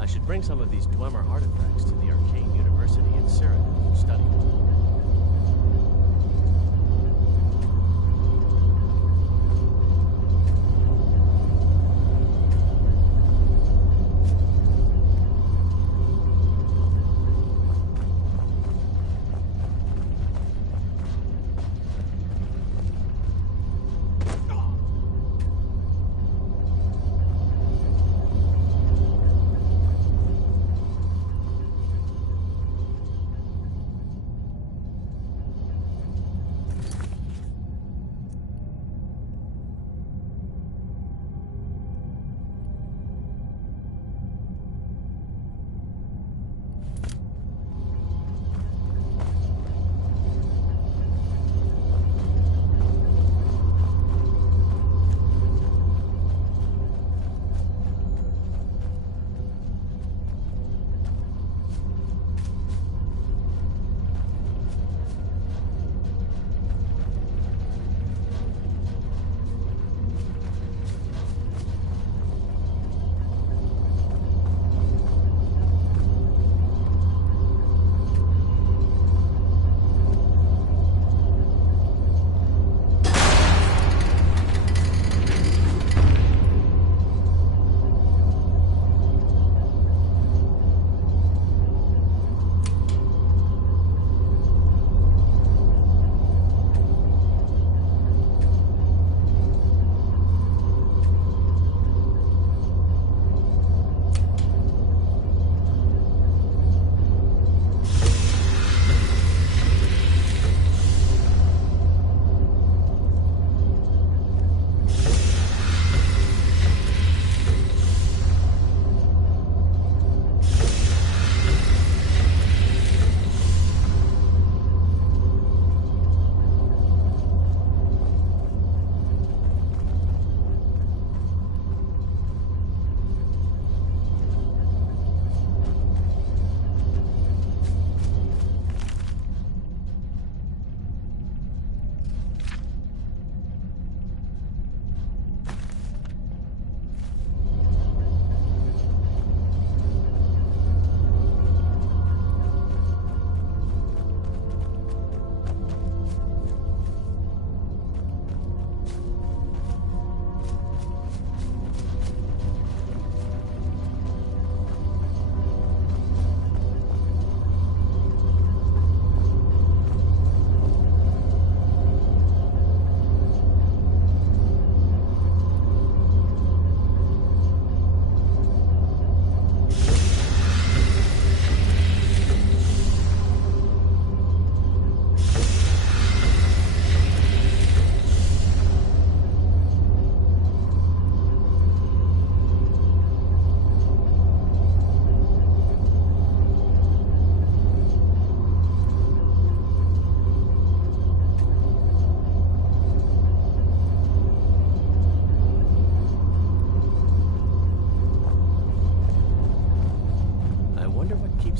I should bring some of these Dwemer artifacts to the Arcane University in Cyrodiil for study.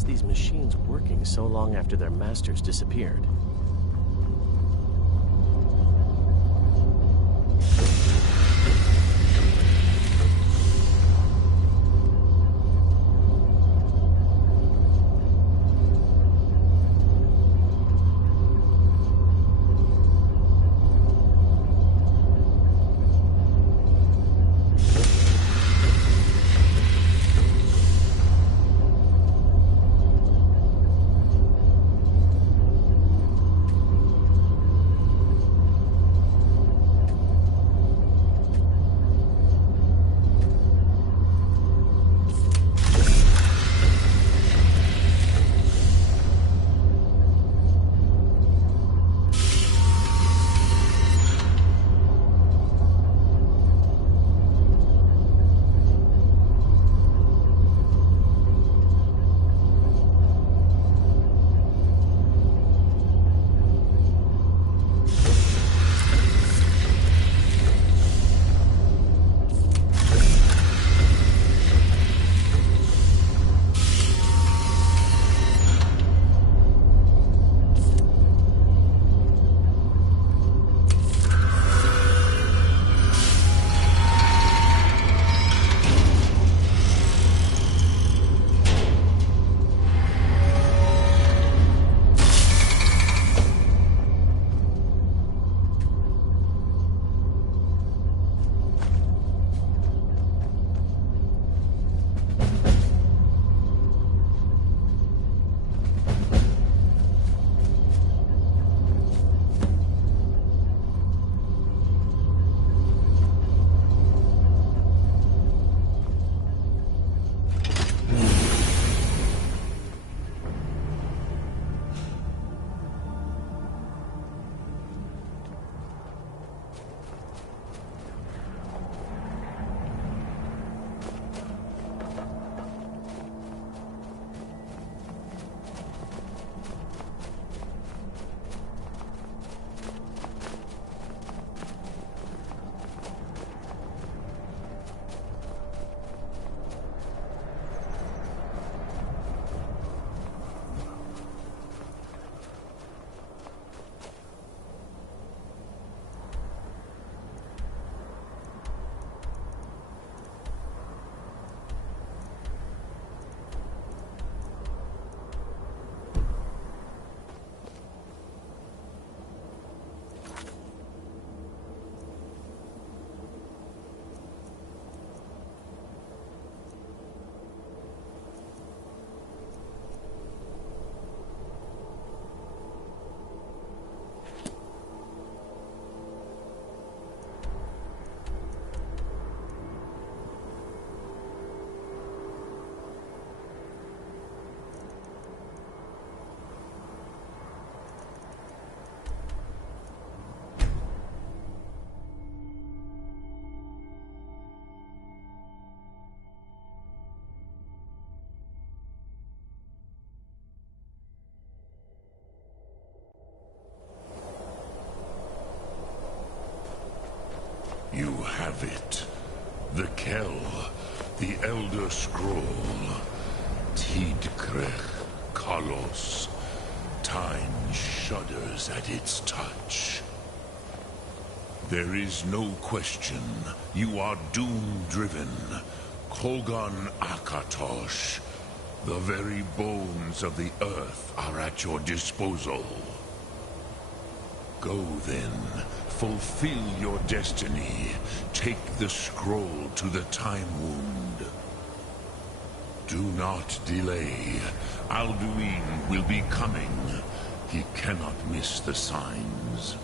These machines working so long after their masters disappeared. have it. The Kell, the Elder Scroll. Tidkrech Kalos. Time shudders at its touch. There is no question. You are doom-driven. Kogan Akatosh. The very bones of the earth are at your disposal. Go then. Fulfill your destiny. Take the scroll to the Time Wound. Do not delay. Alduin will be coming. He cannot miss the signs.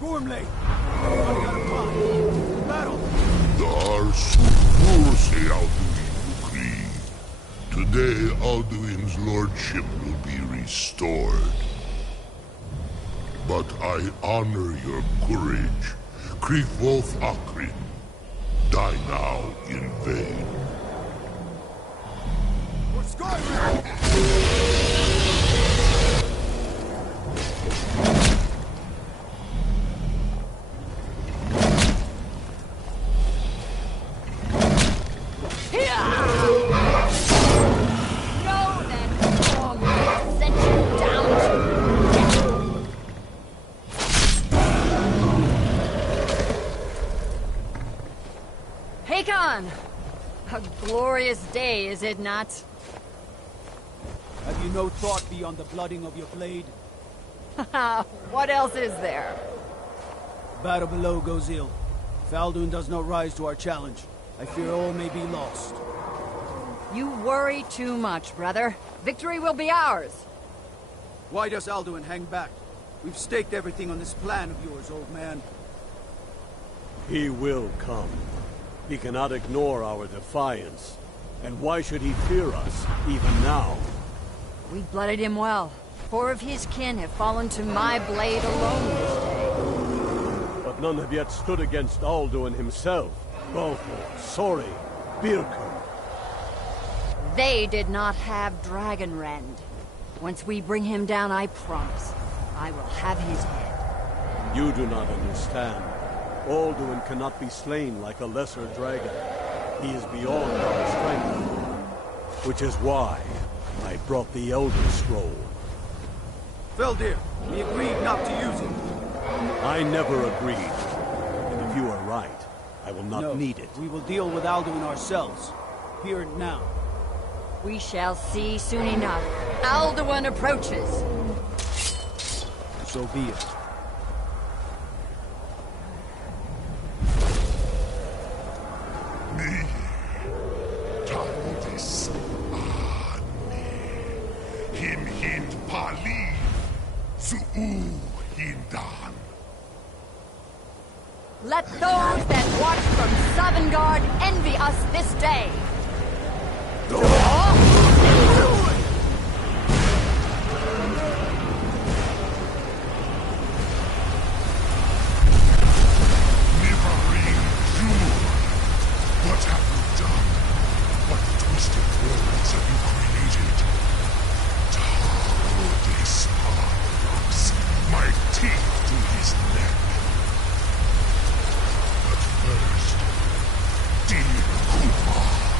Gormley! What got a fight? Battle! Today, Alduin's lordship will be restored. But I honor your courage. Kriegwolf Akrin. Die now in vain. We're Skyrim! A glorious day, is it not? Have you no thought beyond the blooding of your blade? What else is there? Battle below goes ill. If Alduin does not rise to our challenge, I fear all may be lost. You worry too much, brother. Victory will be ours. Why does Alduin hang back? We've staked everything on this plan of yours, old man. He will come. He cannot ignore our defiance. And why should he fear us, even now? We blooded him well. 4 of his kin have fallen to my blade alone this day. But none have yet stood against Alduin himself. Balfour, Sori, Birku. They did not have Dragonrend. Once we bring him down, I promise, I will have his head. You do not understand. Alduin cannot be slain like a lesser dragon. He is beyond our strength. Which is why I brought the Elder Scroll. Feldir, we agreed not to use it. I never agreed. And if you are right, I will not need it. We will deal with Alduin ourselves. Here and now. We shall see soon enough. Alduin approaches. So be it. Let those that watch from Sovngarde envy us this day. What have you done? What twisted worlds have you created? This looks my teeth to his neck. But first, dear Kumar.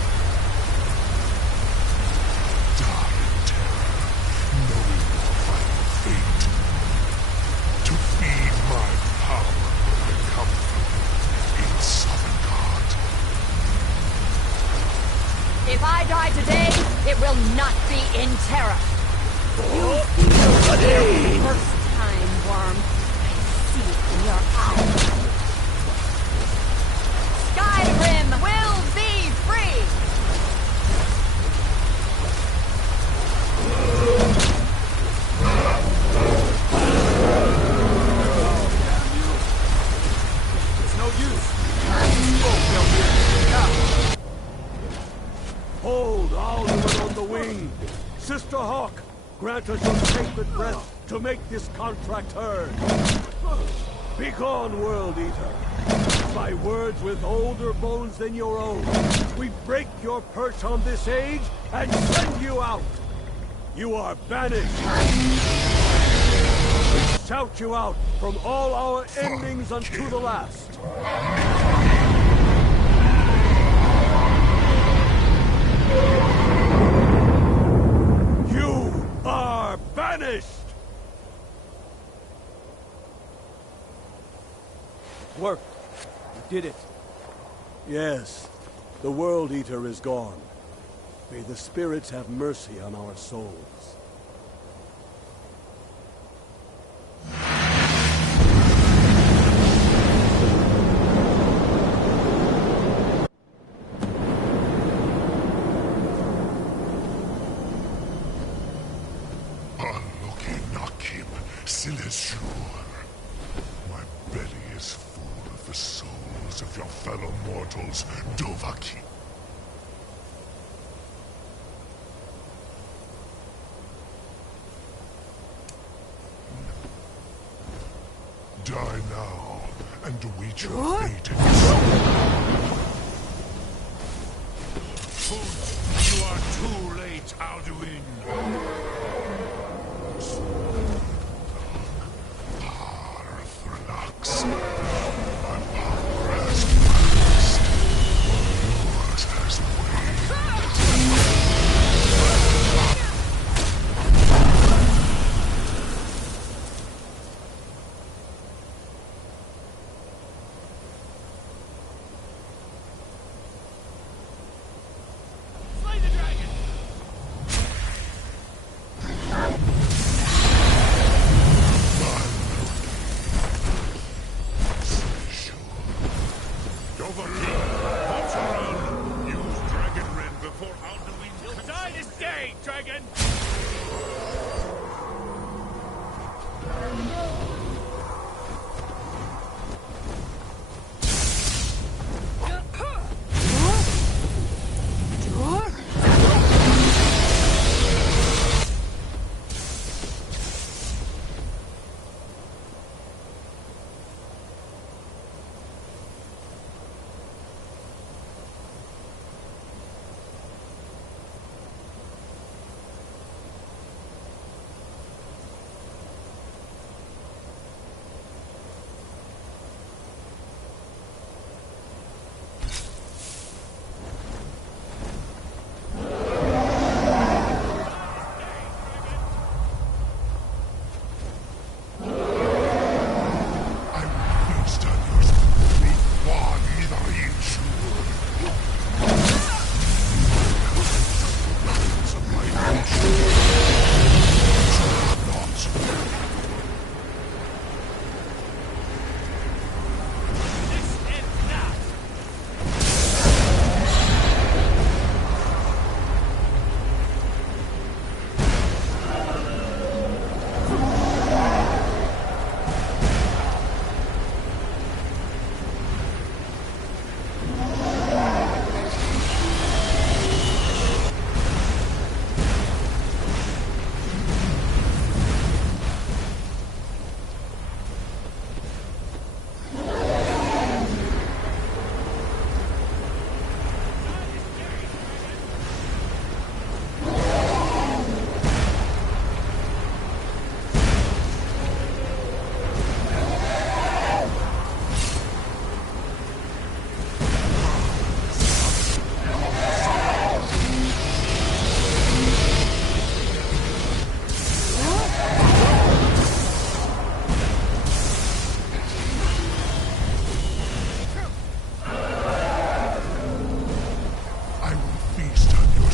If I die today, it will not be in terror. You feel the first time, worm. I see it in your eyes. Skyrim will be free! It's no use. Hold Alduin on the wing! Sister Hawk, grant us your sacred breath to make this contract heard. Begone, World Eater. By words with older bones than your own, we break your perch on this age and send you out. You are banished. We shout you out from all our endings unto the last. You are banished! Worked. You did it. Yes, the World Eater is gone. May the spirits have mercy on our souls. My belly is full of the souls of your fellow mortals, Dovahkiin. Die now, and await your fate. You are too late, Alduin.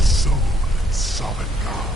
soul in Sovngarde.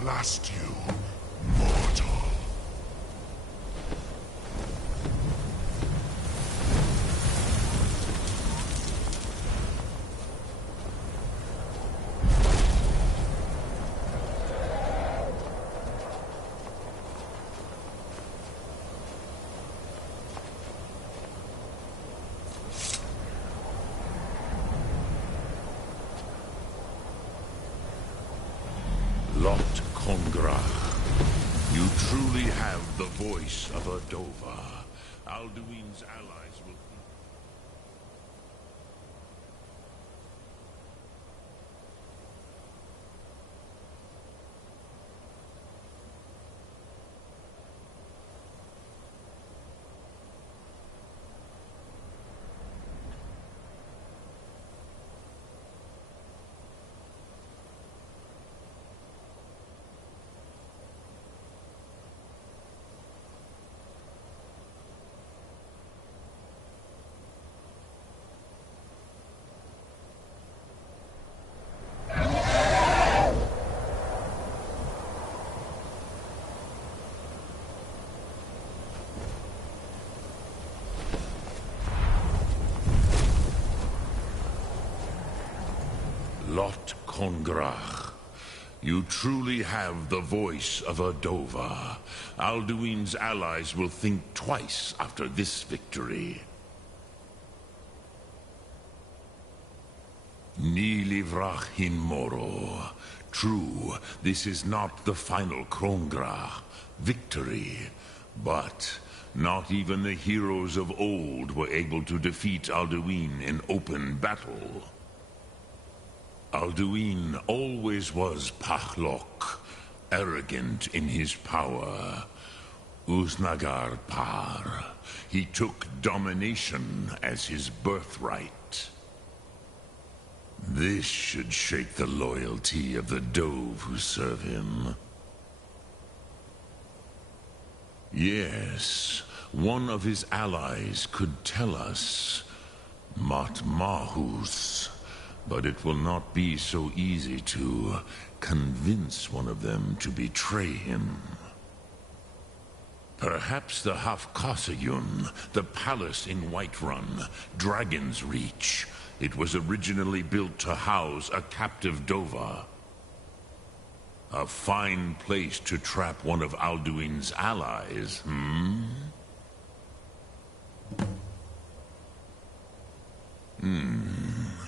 Outlast you, mortal. Lot Congra. You truly have the voice of a Dova. Alduin's allies will... Lot Kongrach. You truly have the voice of a Dova. Alduin's allies will think twice after this victory. Ni livrach hin moro. True, this is not the final Kongrach victory, but not even the heroes of old were able to defeat Alduin in open battle. Alduin always was Pachlok, arrogant in his power. Uznagar Par. He took domination as his birthright. This should shake the loyalty of the Dove who serve him. Yes, one of his allies could tell us. Matmahus. But it will not be so easy to convince one of them to betray him. Perhaps the Hafkasayun, the palace in Whiterun, Dragon's Reach. It was originally built to house a captive Dova. A fine place to trap one of Alduin's allies,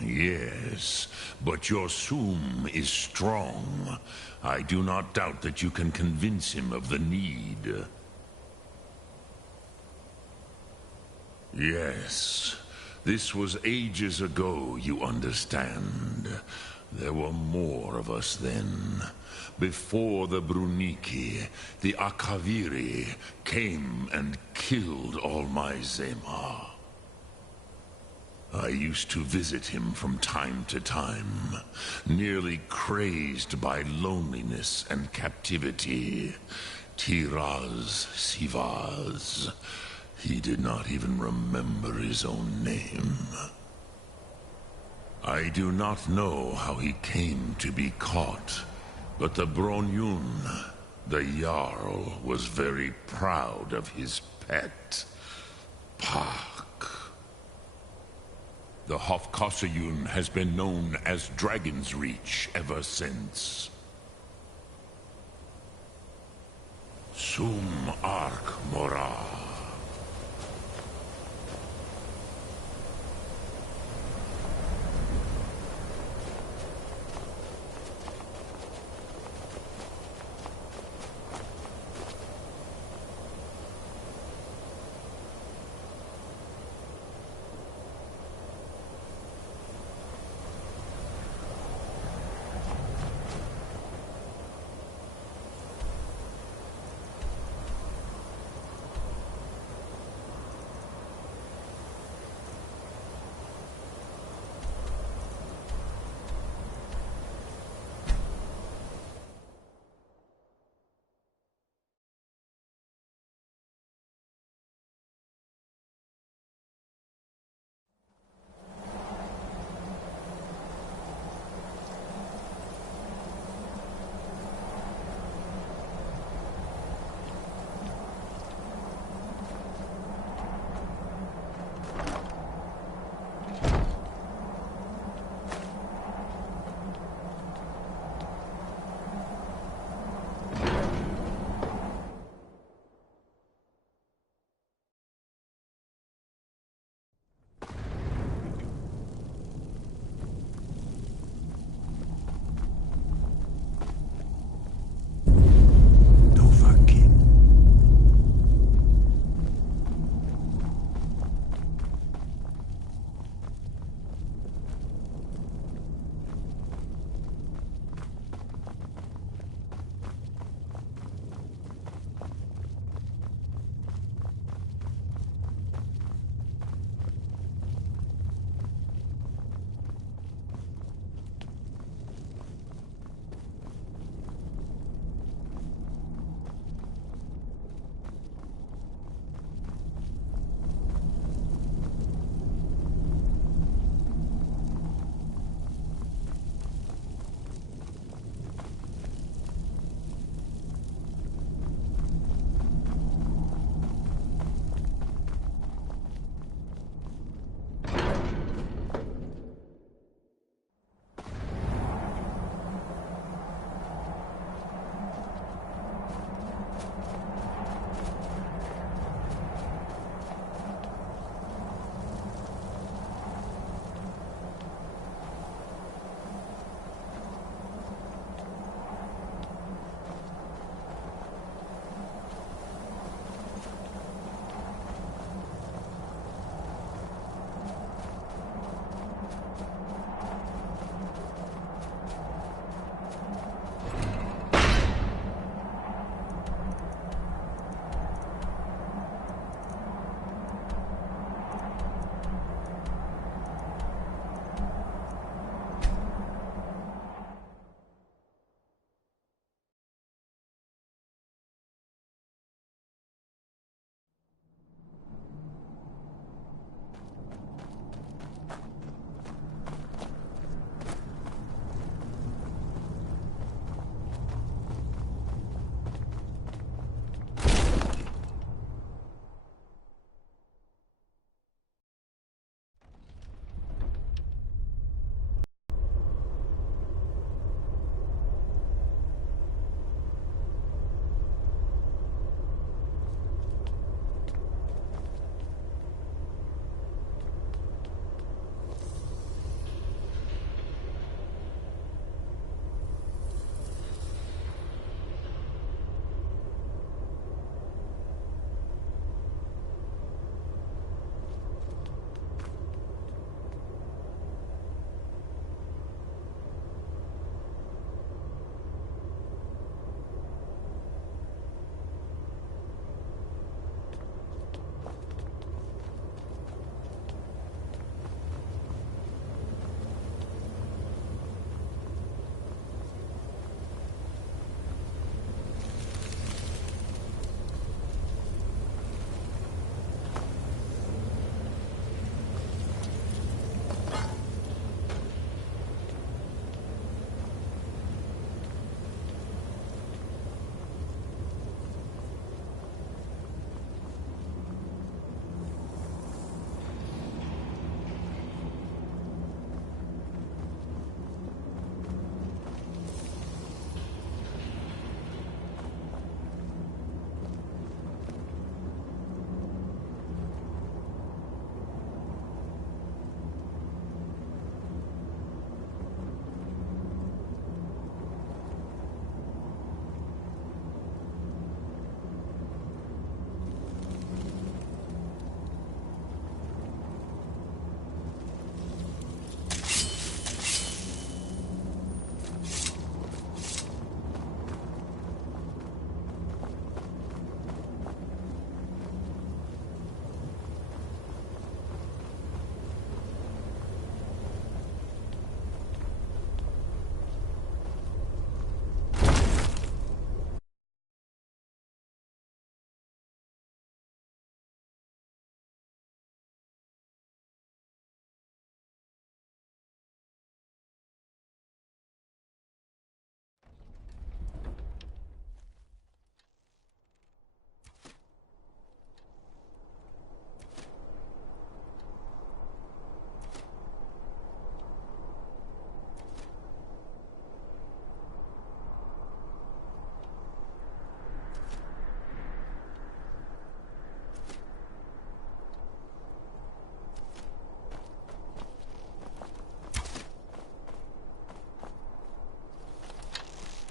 Yes, but your Sum is strong. I do not doubt that you can convince him of the need. Yes, this was ages ago, you understand. There were more of us then. Before the Bruniki, the Akaviri came and killed all my Zema. I used to visit him from time to time, nearly crazed by loneliness and captivity. Tiraz Sivaz. He did not even remember his own name. I do not know how he came to be caught, but the Bronyun, the Yall, was very proud of his pet, Pak. The Hofkasayun has been known as Dragon's Reach ever since. Sum Ark Morah.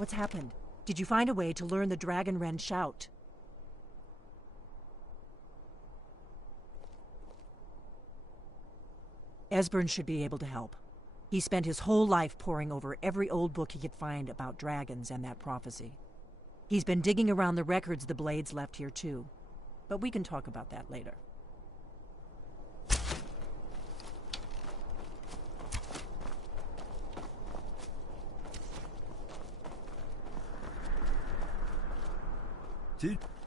What's happened? Did you find a way to learn the Dragon Wren shout? Esbern should be able to help. He spent his whole life poring over every old book he could find about dragons and that prophecy. He's been digging around the records the Blades left here too. But we can talk about that later.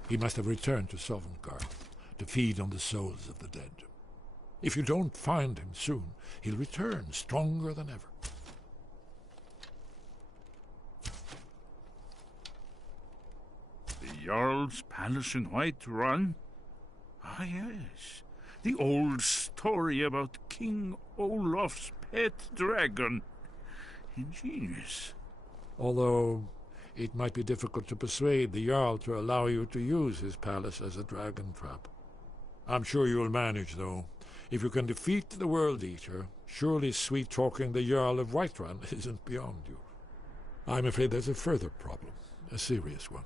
He must have returned to Sovngarde to feed on the souls of the dead. If you don't find him soon, he'll return stronger than ever. The Jarl's palace in Whiterun? Ah, yes. The old story about King Olaf's pet dragon. Ingenious. Although it might be difficult to persuade the Jarl to allow you to use his palace as a dragon trap. I'm sure you'll manage, though. If you can defeat the World Eater, surely sweet-talking the Jarl of Whiterun isn't beyond you. I'm afraid there's a further problem, a serious one.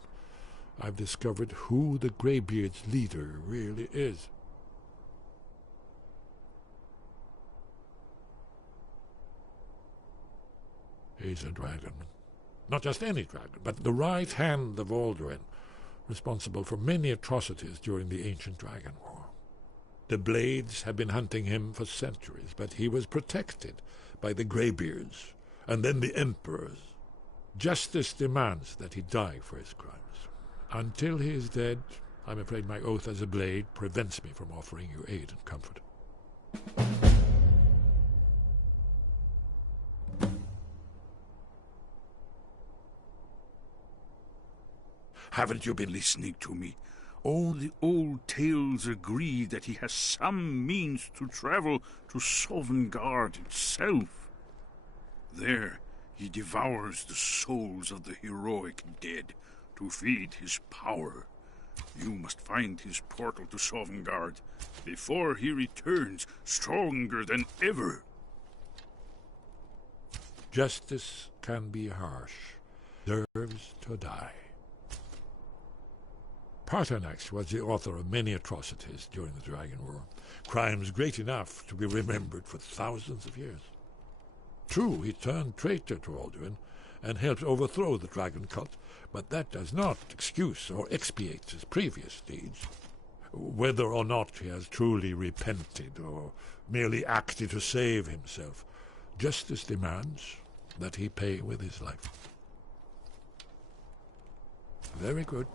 I've discovered who the Greybeard's leader really is. He's a dragon. Not just any dragon, but the right hand of Alduin, responsible for many atrocities during the Ancient Dragon War. The Blades have been hunting him for centuries, but he was protected by the Greybeards, and then the Emperors. Justice demands that he die for his crimes. Until he is dead, I'm afraid my oath as a Blade prevents me from offering you aid and comfort. Haven't you been listening to me? All the old tales agree that he has some means to travel to Sovngarde itself. There, he devours the souls of the heroic dead to feed his power. You must find his portal to Sovngarde before he returns stronger than ever. Justice can be harsh. Deserves to die. Paternax was the author of many atrocities during the Dragon War, crimes great enough to be remembered for thousands of years. True, he turned traitor to Alduin and helped overthrow the dragon cult, but that does not excuse or expiate his previous deeds. Whether or not he has truly repented or merely acted to save himself, justice demands that he pay with his life. Very good.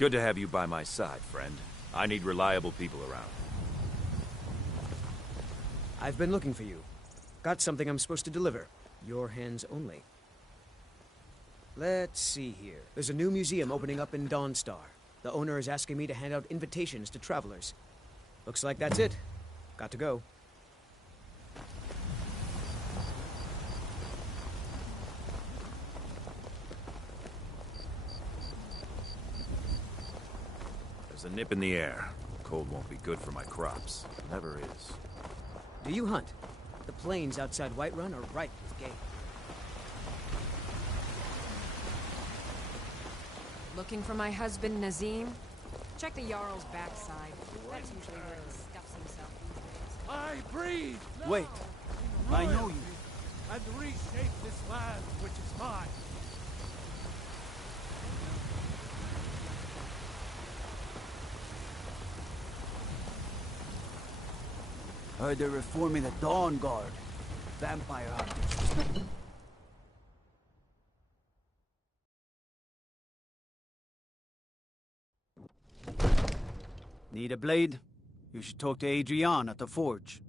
Good to have you by my side, friend. I need reliable people around. I've been looking for you. Got something I'm supposed to deliver. Your hands only. Let's see here. There's a new museum opening up in Dawnstar. The owner is asking me to hand out invitations to travelers. Looks like that's it. Got to go. There's a nip in the air. Cold won't be good for my crops. Never is. Do you hunt? The plains outside Whiterun are ripe with game. Looking for my husband, Nazim? Check the Jarl's backside. That's usually where he stuffs himself these days. I breathe! Wait. I know you. And reshape this land, which is mine. Heard they're reforming the Dawn Guard. Vampire hunters. Need a blade? You should talk to Adrian at the forge.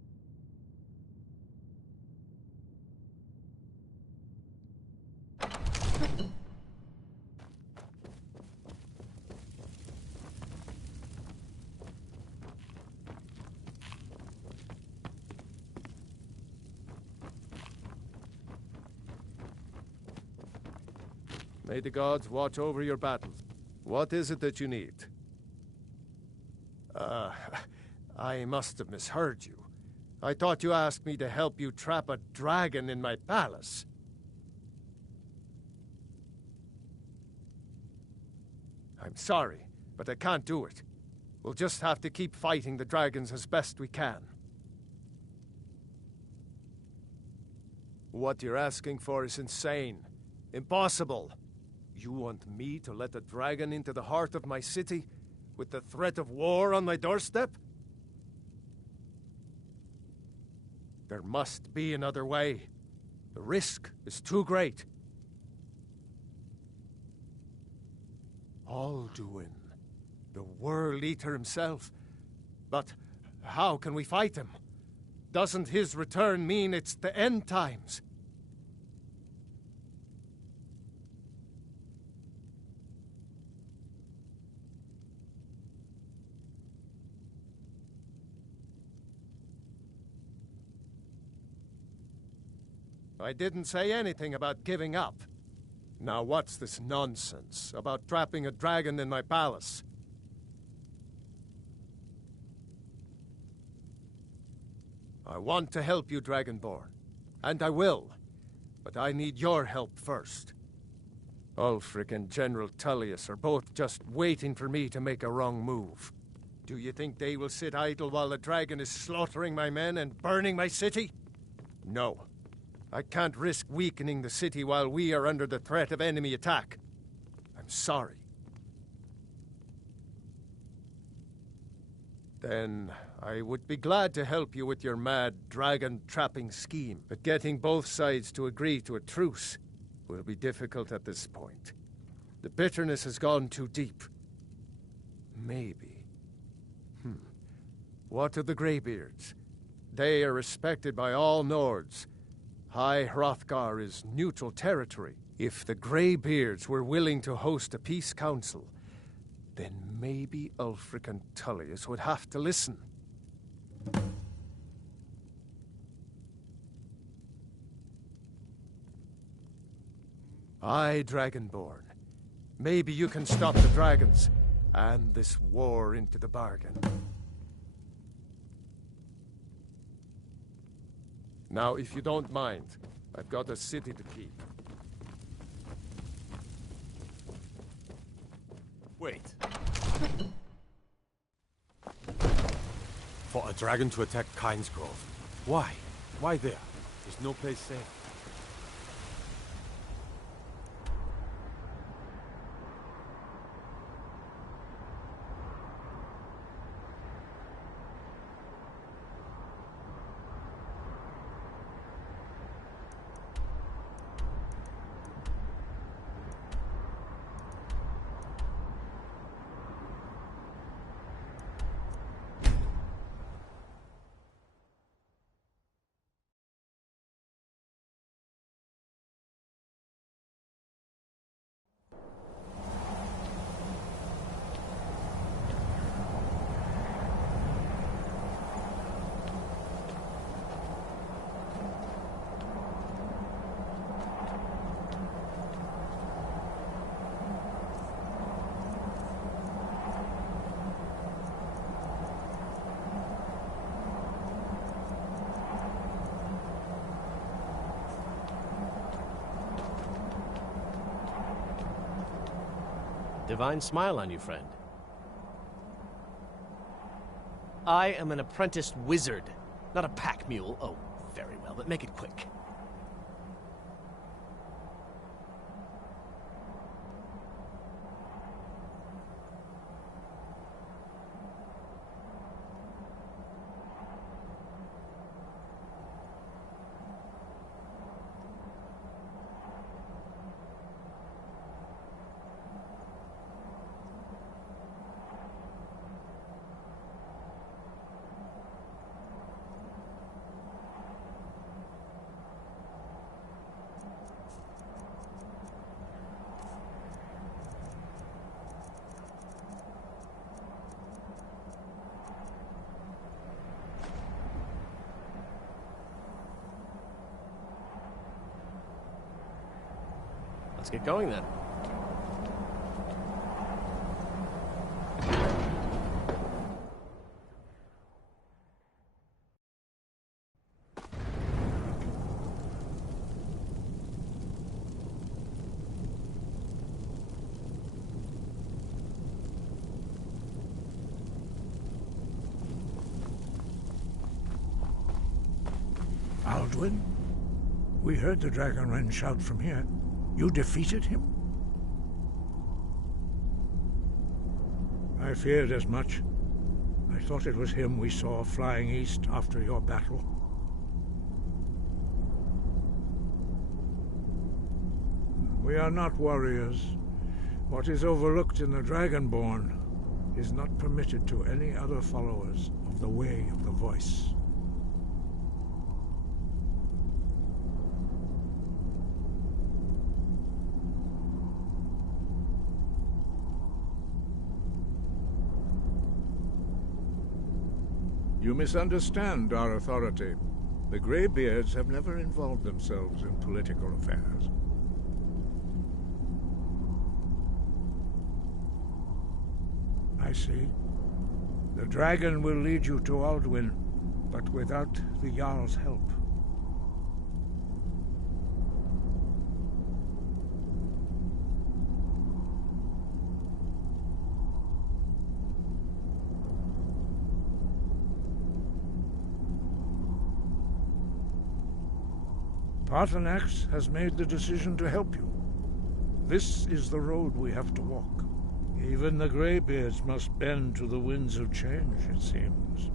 May the gods watch over your battles. What is it that you need? I must have misheard you. I thought you asked me to help you trap a dragon in my palace. I'm sorry, but I can't do it. We'll just have to keep fighting the dragons as best we can. What you're asking for is insane. Impossible. You want me to let a dragon into the heart of my city, with the threat of war on my doorstep? There must be another way. The risk is too great. Alduin, the World Eater himself. But how can we fight him? Doesn't his return mean it's the end times? I didn't say anything about giving up. Now what's this nonsense about trapping a dragon in my palace? I want to help you, Dragonborn. And I will. But I need your help first. Ulfric and General Tullius are both just waiting for me to make a wrong move. Do you think they will sit idle while the dragon is slaughtering my men and burning my city? No. I can't risk weakening the city while we are under the threat of enemy attack. I'm sorry. Then I would be glad to help you with your mad dragon-trapping scheme, but getting both sides to agree to a truce will be difficult at this point. The bitterness has gone too deep. Maybe. What of the Greybeards? They are respected by all Nords. High Hrothgar is neutral territory. If the Greybeards were willing to host a peace council, then maybe Ulfric and Tullius would have to listen. Aye, Dragonborn. Maybe you can stop the dragons, and this war into the bargain. Now, if you don't mind, I've got a city to keep. Wait. For a dragon to attack Kynesgrove. Why? Why there? There's no place safe. divine smile on you, friend. I am an apprenticed wizard, not a pack mule. Oh, very well, but make it quick. Let's get going then. Alduin? We heard the Dragonren shout from here. You defeated him? I feared as much. I thought it was him we saw flying east after your battle. We are not warriors. What is overlooked in the Dragonborn is not permitted to any other followers of the Way of the Voice. You misunderstand our authority. The Greybeards have never involved themselves in political affairs. I see. The dragon will lead you to Alduin, but without the Yall's help. Paarthurnax has made the decision to help you. This is the road we have to walk. Even the Greybeards must bend to the winds of change, it seems.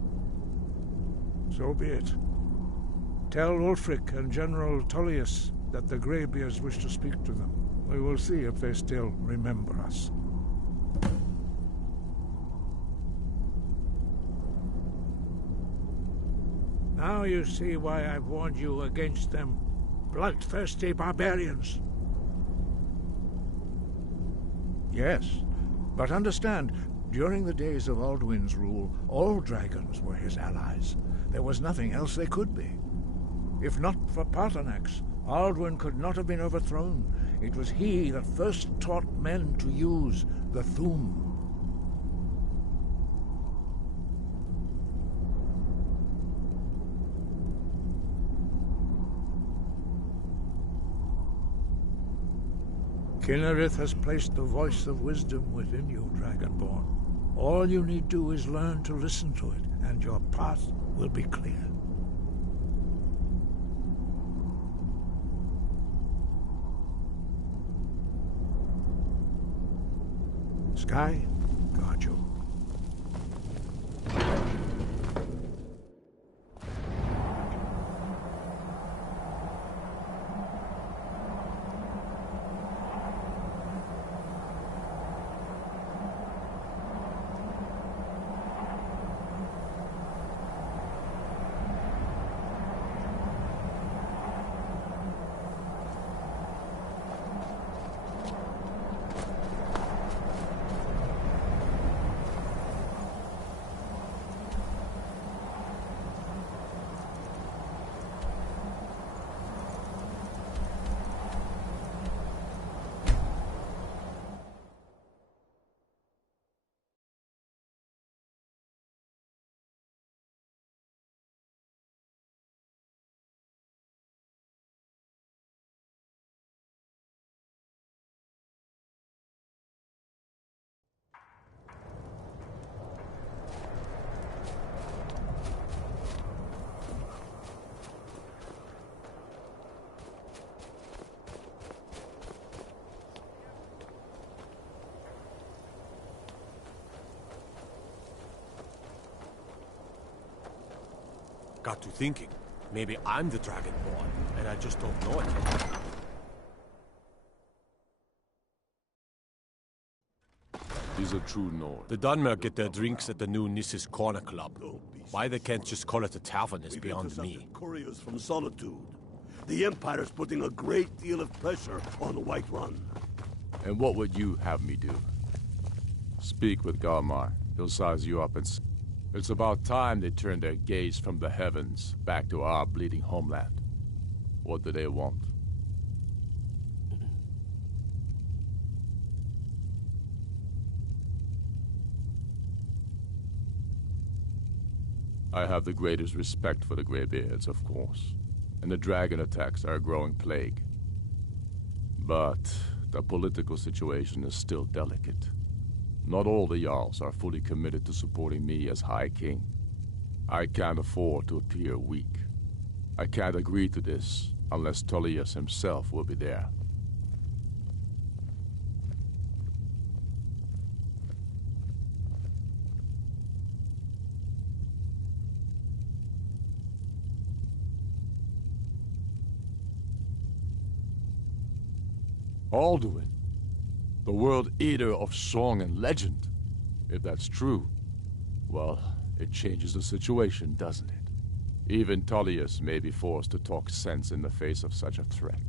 So be it. Tell Ulfric and General Tullius that the Greybeards wish to speak to them. We will see if they still remember us. Now you see why I've warned you against them. Bloodthirsty barbarians. Yes, but understand, during the days of Alduin's rule, all dragons were his allies. There was nothing else they could be. If not for Paarthurnax, Alduin could not have been overthrown. It was he that first taught men to use the Thu'um. Kynareth has placed the voice of wisdom within you, Dragonborn. All you need do is learn to listen to it, and your path will be clear. Sky, guard you. got to thinking. Maybe I'm the Dragonborn, and I just don't know it. He's a true Nord. The Dunmer get their drinks at the new Nissus Corner Club. Why they can't just call it a tavern is beyond me. Couriers from Solitude. The Empire's putting a great deal of pressure on the White Run. And what would you have me do? Speak with Galmar. He'll size you up and... It's about time they turned their gaze from the heavens back to our bleeding homeland. What do they want? I have the greatest respect for the Greybeards, of course, and the dragon attacks are a growing plague. But the political situation is still delicate. Not all the Yalls are fully committed to supporting me as High King. I can't afford to appear weak. I can't agree to this unless Tullius himself will be there. Alduin, the World Eater of song and legend. If that's true, well, it changes the situation, doesn't it? Even Tullius may be forced to talk sense in the face of such a threat.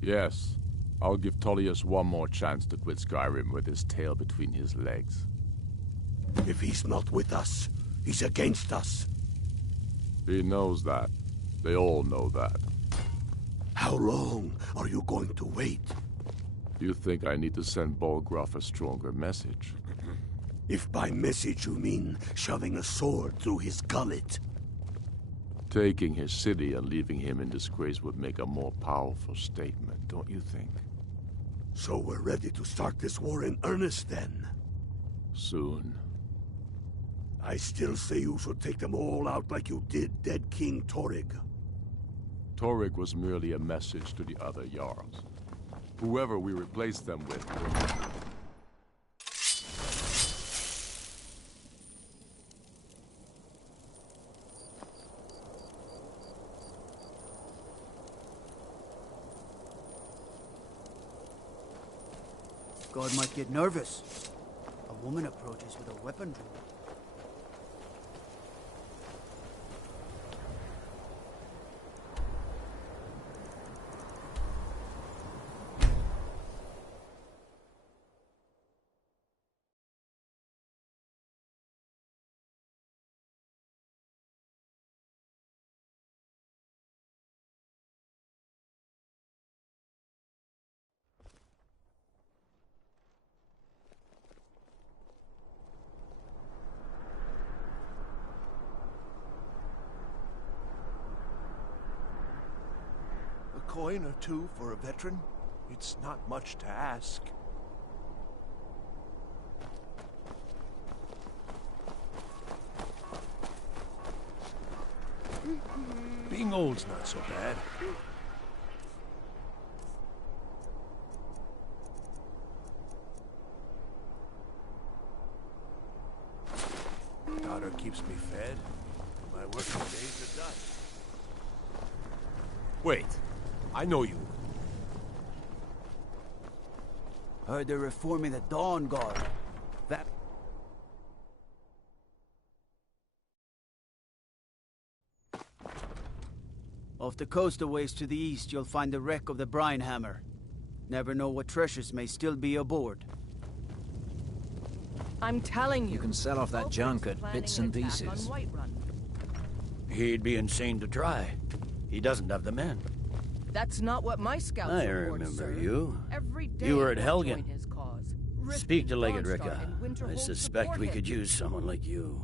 Yes. I'll give Tullius one more chance to quit Skyrim with his tail between his legs. If he's not with us, he's against us. He knows that. They all know that. How long are you going to wait? You think I need to send Bolgraf a stronger message? If by message you mean shoving a sword through his gullet. Taking his city and leaving him in disgrace would make a more powerful statement, don't you think? So we're ready to start this war in earnest, then? Soon. I still say you should take them all out like you did dead King Torrig. Torrig was merely a message to the other Jarls. Whoever we replace them with will... God might get nervous. A woman approaches with a weapon drawn. Coin or two for a veteran? It's not much to ask. Being old's not so bad. Daughter keeps me fed. My working days are done. Wait. I know you. Heard they're reforming the Dawn Guard. That... Off the coast a ways to the east, you'll find the wreck of the Brine Hammer. Never know what treasures may still be aboard. I'm telling you. You can sell off that junk at bits and pieces. He'd be insane to try. He doesn't have the men. That's not what my scouts I report, remember sir. you. Every day You were at they'll Helgen. join his cause. Speak to Legate Dawnstar Ricka. and Winterhold I suspect support we him. could use someone like you.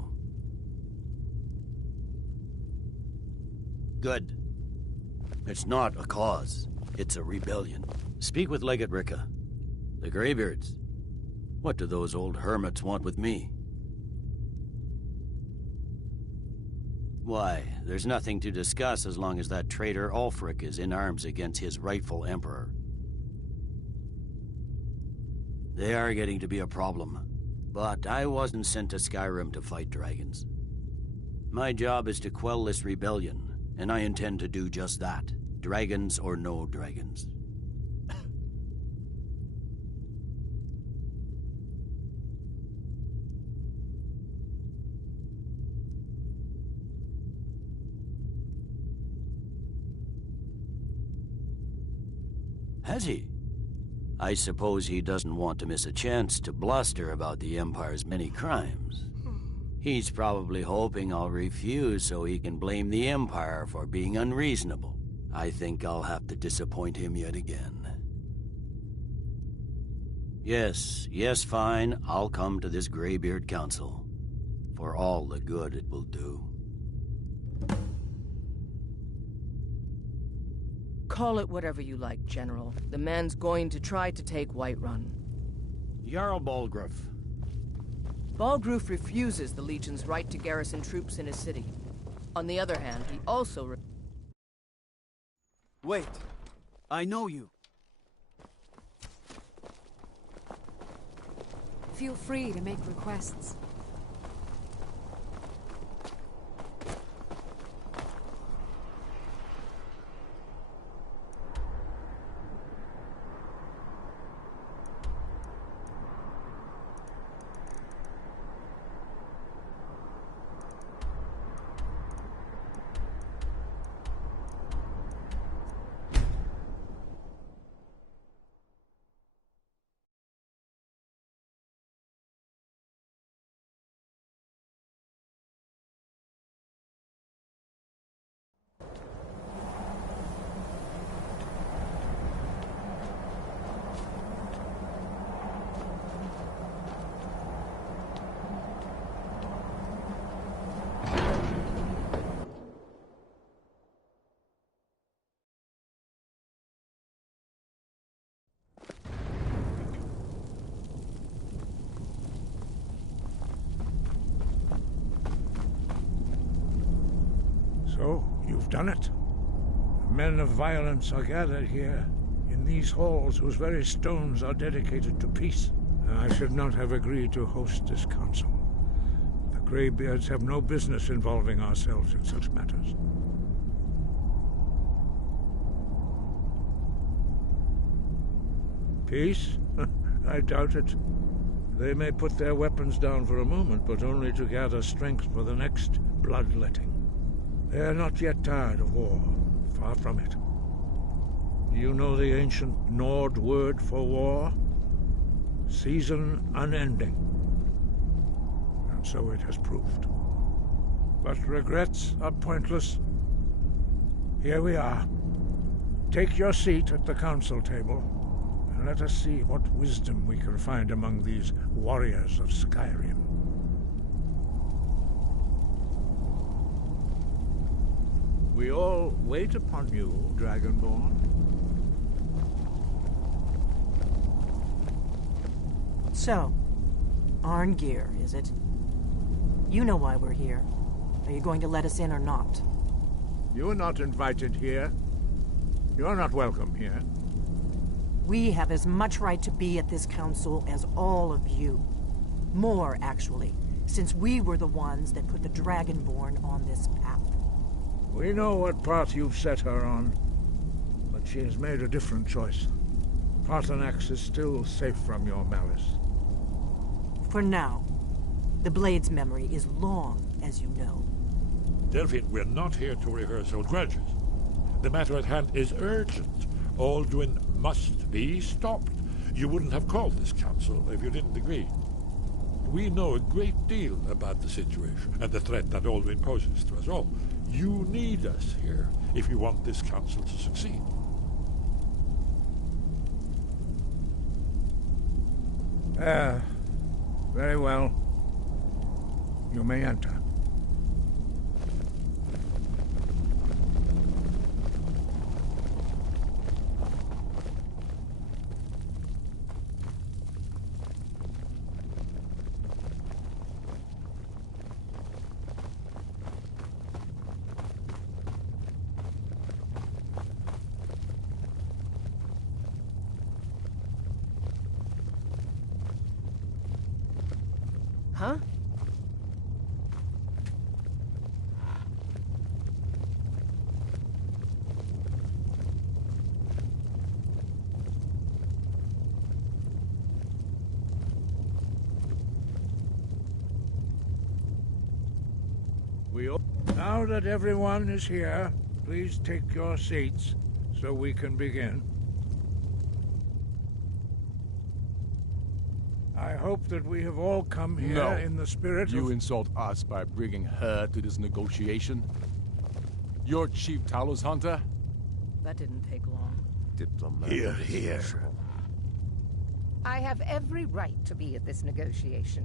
Good. It's not a cause. It's a rebellion. Speak with Legate Ricka. The Greybeards. What do those old hermits want with me? Why, there's nothing to discuss as long as that traitor Ulfric is in arms against his rightful emperor. They are getting to be a problem, but I wasn't sent to Skyrim to fight dragons. My job is to quell this rebellion, and I intend to do just that, dragons or no dragons. Has he? I suppose he doesn't want to miss a chance to bluster about the Empire's many crimes. He's probably hoping I'll refuse so he can blame the Empire for being unreasonable. I think I'll have to disappoint him yet again. Yes, fine, I'll come to this Greybeard Council. For all the good it will do. Call it whatever you like, General. The man's going to try to take Whiterun. Jarl Balgruuf. Balgruuf refuses the Legion's right to garrison troops in his city. On the other hand, he also... Wait. I know you. Feel free to make requests. So, you've done it. Men of violence are gathered here, in these halls whose very stones are dedicated to peace. I should not have agreed to host this council. The Greybeards have no business involving ourselves in such matters. Peace? I doubt it. They may put their weapons down for a moment, but only to gather strength for the next bloodletting. They are not yet tired of war. Far from it. Do you know the ancient Nord word for war? Season unending. And so it has proved. But regrets are pointless. Here we are. Take your seat at the council table, and let us see what wisdom we can find among these warriors of Skyrim. We all wait upon you, Dragonborn. So, Arngeir, is it? You know why we're here. Are you going to let us in or not? You are not invited here. You're not welcome here. We have as much right to be at this council as all of you. More, actually, since we were the ones that put the Dragonborn on this path. We know what path you've set her on, but she has made a different choice. Paarthurnax is still safe from your malice. For now. The Blade's memory is long, as you know. Delphine, we're not here to rehearse old grudges. The matter at hand is urgent. Alduin must be stopped. You wouldn't have called this council if you didn't agree. We know a great deal about the situation and the threat that Alduin poses to us all. You need us here if you want this council to succeed. Very well. You may enter. Huh? Now that everyone is here, please take your seats so we can begin. I hope that we have all come here in the spirit You of... insult us by bringing her to this negotiation? You're Chief Talos Hunter? That didn't take long. Diplomat. Here. I have every right to be at this negotiation.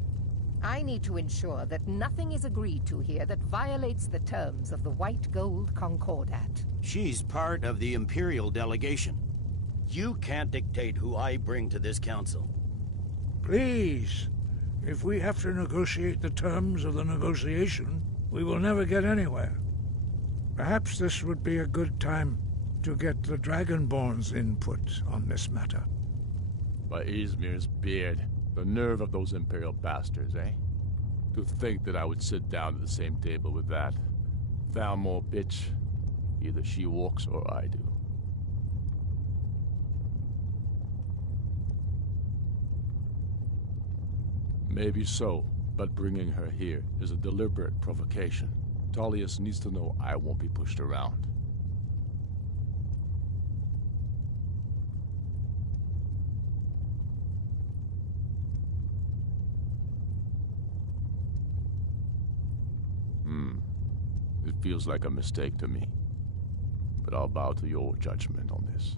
I need to ensure that nothing is agreed to here that violates the terms of the White Gold Concordat. She's part of the Imperial delegation. You can't dictate who I bring to this council. Please, if we have to negotiate the terms of the negotiation, we will never get anywhere. Perhaps this would be a good time to get the Dragonborn's input on this matter. By Izmir's beard, the nerve of those Imperial bastards, eh? To think that I would sit down at the same table with that Thalmor bitch. Either she walks or I do. Maybe so, but bringing her here is a deliberate provocation. Tullius needs to know I won't be pushed around. It feels like a mistake to me, but I'll bow to your judgment on this.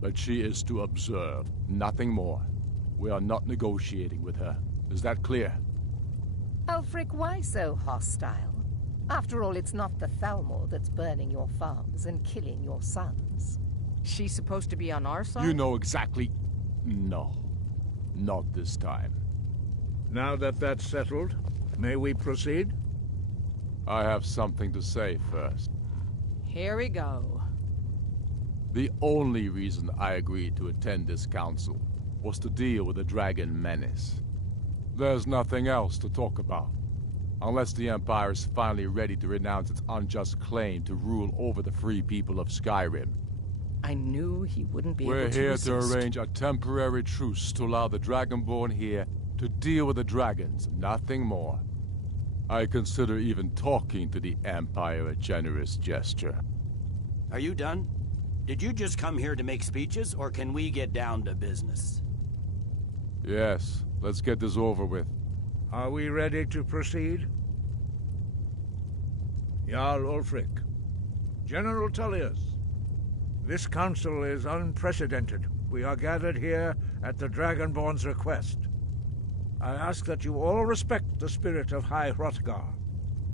But she is to observe, nothing more. We are not negotiating with her. Is that clear? Ulfric, why so hostile? After all, it's not the Thalmor that's burning your farms and killing your sons. She's supposed to be on our side? You know exactly... No. Not this time. Now that that's settled, may we proceed? I have something to say first. Here we go. The only reason I agreed to attend this council was to deal with the dragon menace. There's nothing else to talk about. Unless the Empire is finally ready to renounce its unjust claim to rule over the free people of Skyrim. I knew he wouldn't be We're able to here resist. to arrange a temporary truce to allow the Dragonborn here to deal with the dragons, nothing more. I consider even talking to the Empire a generous gesture. Are you done? Did you just come here to make speeches, or can we get down to business? Yes, let's get this over with. Are we ready to proceed? Jarl Ulfric, General Tullius, this council is unprecedented. We are gathered here at the Dragonborn's request. I ask that you all respect the spirit of High Hrothgar,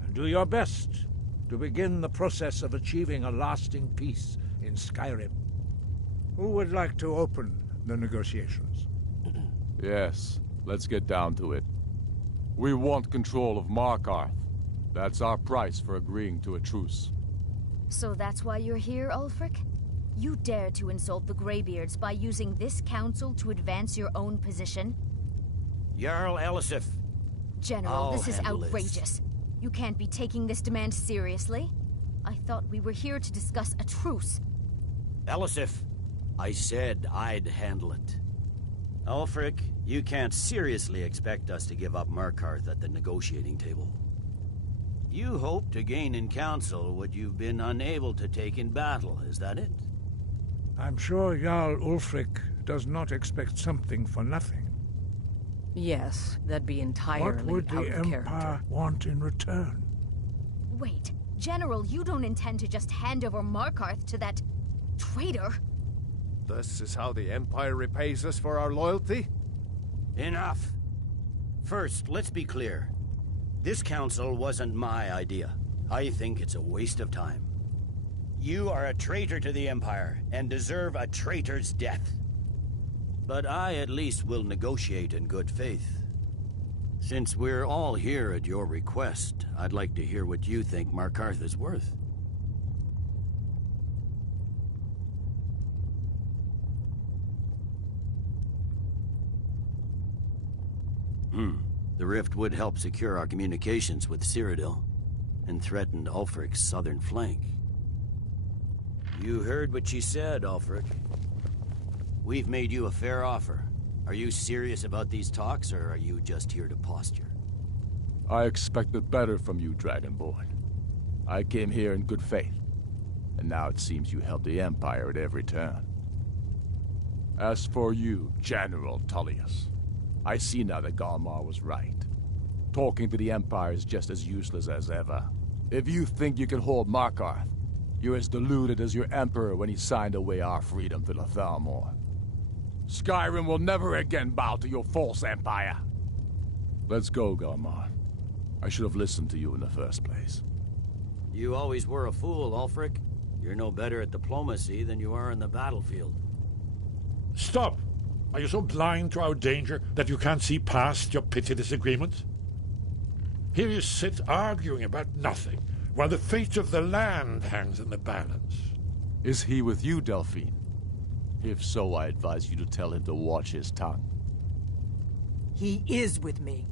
and do your best to begin the process of achieving a lasting peace in Skyrim. Who would like to open the negotiations? Yes, let's get down to it. We want control of Markarth. That's our price for agreeing to a truce. So that's why you're here, Ulfric? You dare to insult the Greybeards by using this council to advance your own position? Jarl Elisif. General, this is outrageous. You can't be taking this demand seriously. I thought we were here to discuss a truce. Elisif, I said I'd handle it. Ulfric, you can't seriously expect us to give up Markarth at the negotiating table. You hope to gain in council what you've been unable to take in battle, is that it? I'm sure Jarl Ulfric does not expect something for nothing. Yes, that'd be entirely What would out the of Empire character. want in return? Wait, General, you don't intend to just hand over Markarth to that traitor? This is how the Empire repays us for our loyalty? Enough. First, let's be clear. This council wasn't my idea. I think it's a waste of time. You are a traitor to the Empire and deserve a traitor's death. But I at least will negotiate in good faith. Since we're all here at your request, I'd like to hear what you think Markarth is worth. The rift would help secure our communications with Cyrodiil, and threatened Ulfric's southern flank. You heard what she said, Ulfric. We've made you a fair offer. Are you serious about these talks, or are you just here to posture? I expected better from you, Dragonborn. I came here in good faith, and now it seems you help the Empire at every turn. As for you, General Tullius, I see now that Galmar was right. Talking to the Empire is just as useless as ever. If you think you can hold Markarth, you're as deluded as your Emperor when he signed away our freedom to the Thalmor. Skyrim will never again bow to your false empire. Let's go, Galmar. I should have listened to you in the first place. You always were a fool, Ulfric. You're no better at diplomacy than you are in the battlefield. Stop! Are you so blind to our danger that you can't see past your petty disagreements? Here you sit arguing about nothing, while the fate of the land hangs in the balance. Is he with you, Delphine? If so, I advise you to tell him to watch his tongue. He is with me.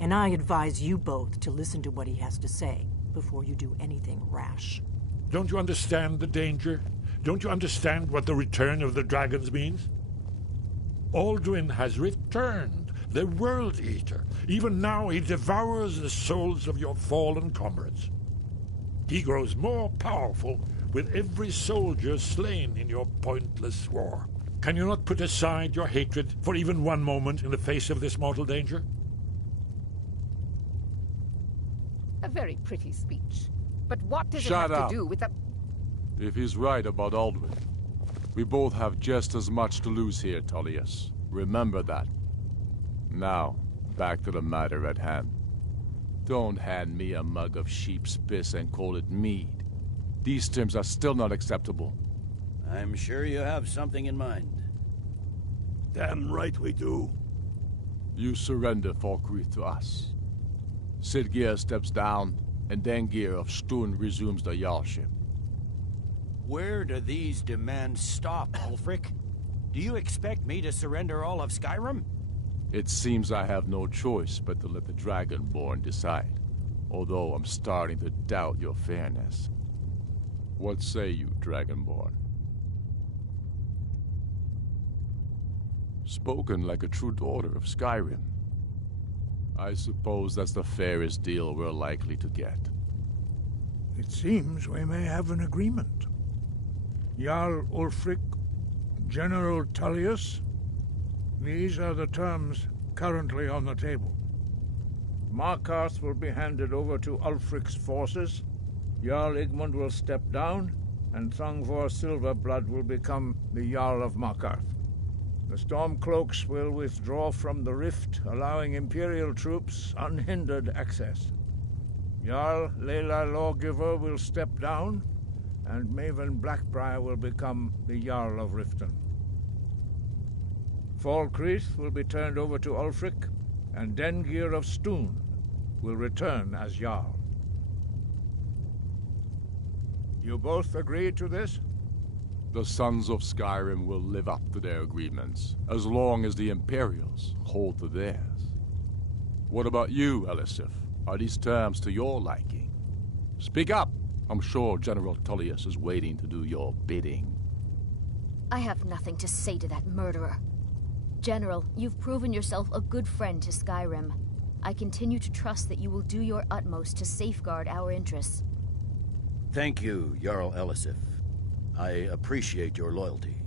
And I advise you both to listen to what he has to say before you do anything rash. Don't you understand the danger? Don't you understand what the return of the dragons means? Alduin has returned, the World Eater. Even now he devours the souls of your fallen comrades. He grows more powerful with every soldier slain in your pointless war. Can you not put aside your hatred for even one moment in the face of this mortal danger? A very pretty speech. But what does Shut it have up. to do with the... If he's right about Alduin, we both have just as much to lose here, Tullius. Remember that. Now, back to the matter at hand. Don't hand me a mug of sheep's piss and call it mead. These terms are still not acceptable. I'm sure you have something in mind. Damn right we do. You surrender Falkreath to us. Sidgeir steps down, and Dengir of Stun resumes the Yallship. Where do these demands stop, Ulfric? Do you expect me to surrender all of Skyrim? It seems I have no choice but to let the Dragonborn decide, although I'm starting to doubt your fairness. What say you, Dragonborn? Spoken like a true daughter of Skyrim. I suppose that's the fairest deal we're likely to get. It seems we may have an agreement. Jarl Ulfric, General Tullius, these are the terms currently on the table. Markarth will be handed over to Ulfric's forces, Jarl Igmund will step down, and Thangvor Silverblood will become the Jarl of Markarth. The Stormcloaks will withdraw from the rift, allowing Imperial troops unhindered access. Jarl Layla Lawgiver will step down, and Maven Blackbriar will become the Jarl of Riften. Falkreath will be turned over to Ulfric, and Dengir of Stun will return as Jarl. You both agree to this? The Sons of Skyrim will live up to their agreements, as long as the Imperials hold to theirs. What about you, Elisif? Are these terms to your liking? Speak up! I'm sure General Tullius is waiting to do your bidding. I have nothing to say to that murderer. General, you've proven yourself a good friend to Skyrim. I continue to trust that you will do your utmost to safeguard our interests. Thank you, Jarl Elisif. I appreciate your loyalty.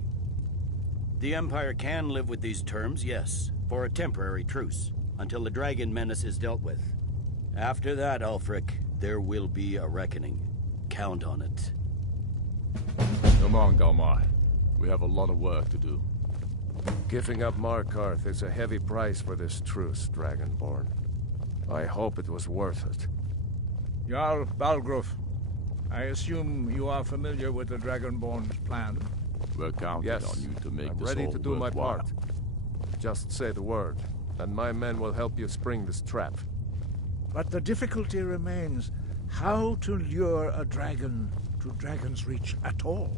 The Empire can live with these terms, yes, for a temporary truce, until the dragon menace is dealt with. After that, Ulfric, there will be a reckoning. Count on it. Come on, Galmar. We have a lot of work to do. Giving up Markarth is a heavy price for this truce, Dragonborn. I hope it was worth it. Jarl Balgruf, I assume you are familiar with the Dragonborn's plan? We're counting on you to make I'm this ready all to do my worthwhile. part. Just say the word, and my men will help you spring this trap. But the difficulty remains how to lure a dragon to Dragon's Reach at all.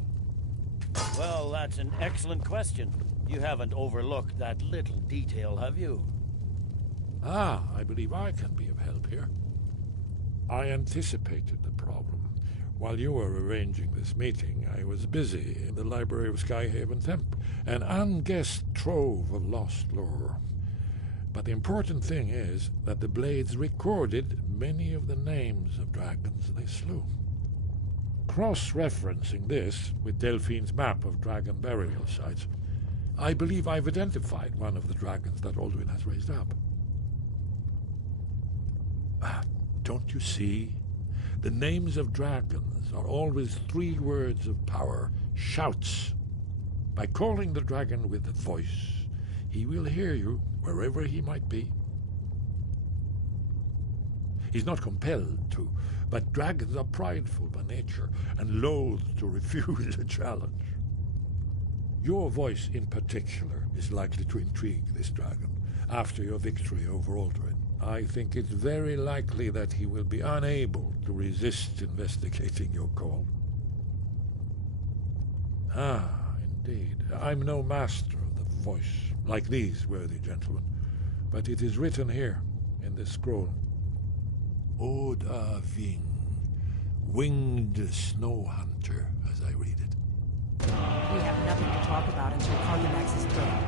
Well, that's an excellent question. You haven't overlooked that little detail, have you? I believe I can be of help here. I anticipated the problem. While you were arranging this meeting, I was busy in the library of Skyhaven Temp, an unguessed trove of lost lore. But the important thing is that the Blades recorded many of the names of dragons they slew. Cross-referencing this with Delphine's map of dragon burial sites, I believe I've identified one of the dragons that Alduin has raised up. Don't you see? The names of dragons are always 3 words of power, shouts. By calling the dragon with a voice, he will hear you wherever he might be. He's not compelled to, but dragons are prideful by nature and loath to refuse a challenge. Your voice in particular is likely to intrigue this dragon after your victory over Alduin. I think it's very likely that he will be unable to resist investigating your call. Indeed. I'm no master of the voice, like these worthy gentlemen, but it is written here in this scroll. Oda Ving, winged snow hunter, as I read it. We have nothing to talk about until Parthenax is dead.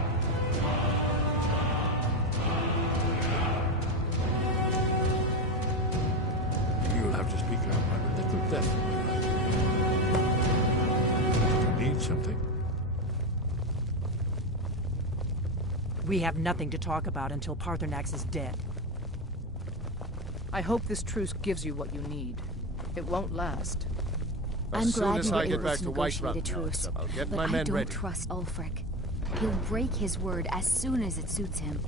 You'll have to speak up. I'm a little deaf. Do you need something? We have nothing to talk about until Parthenax is dead. I hope this truce gives you what you need. It won't last. I'm glad you were able to negotiate a truce, I'll get but my I men don't ready. trust Ulfric. He'll break his word as soon as it suits him.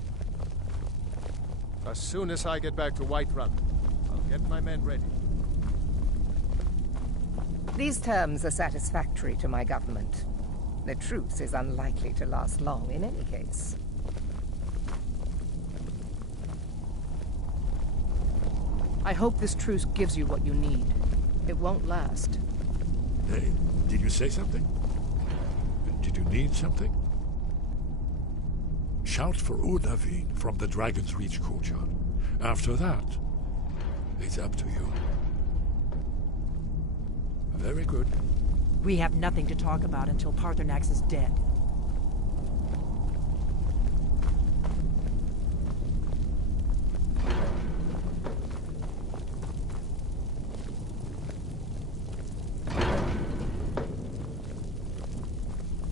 As soon as I get back to Whiterun, I'll get my men ready. These terms are satisfactory to my government. The truce is unlikely to last long in any case. I hope this truce gives you what you need. It won't last. Hey, did you say something? Did you need something? Shout for Udavin from the Dragon's Reach courtyard. After that, it's up to you. Very good. We have nothing to talk about until Parthenax is dead.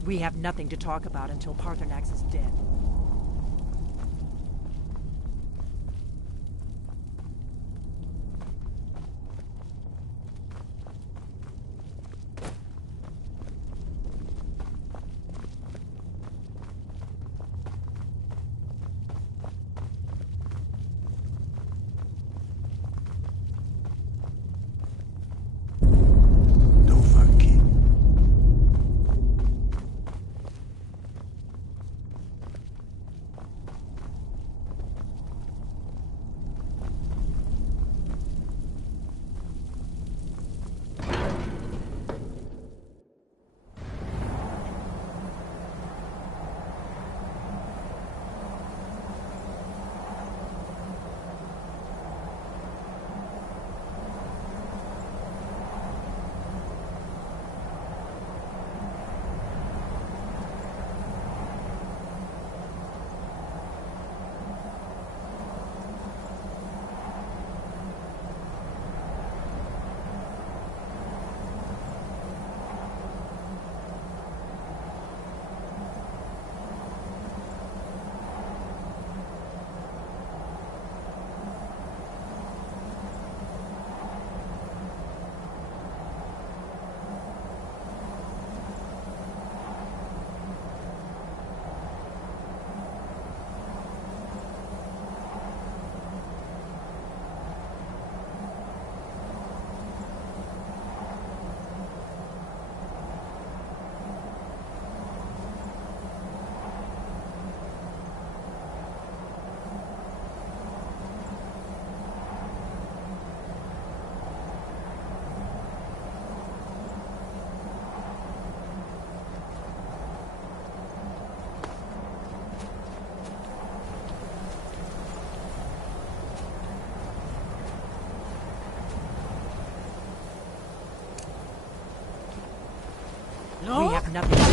We have nothing to talk about until Parthenax is dead. We have nothing to do.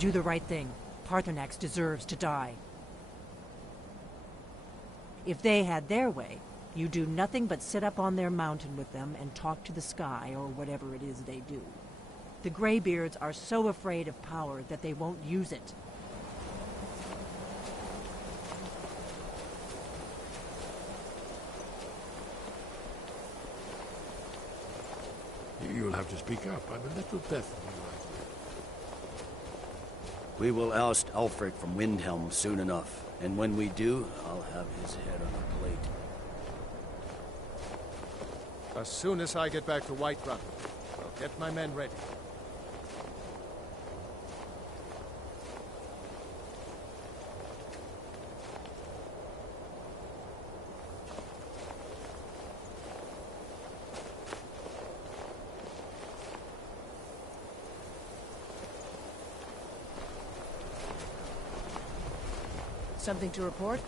Do the right thing. Parthenax deserves to die. If they had their way, you do nothing but sit up on their mountain with them and talk to the sky, or whatever it is they do. The Greybeards are so afraid of power that they won't use it. You'll have to speak up. I'm a little deaf in my right ear. We will oust Ulfric from Windhelm soon enough, and when we do, I'll have his head on a plate. As soon as I get back to Whiterun, I'll get my men ready. Something to report?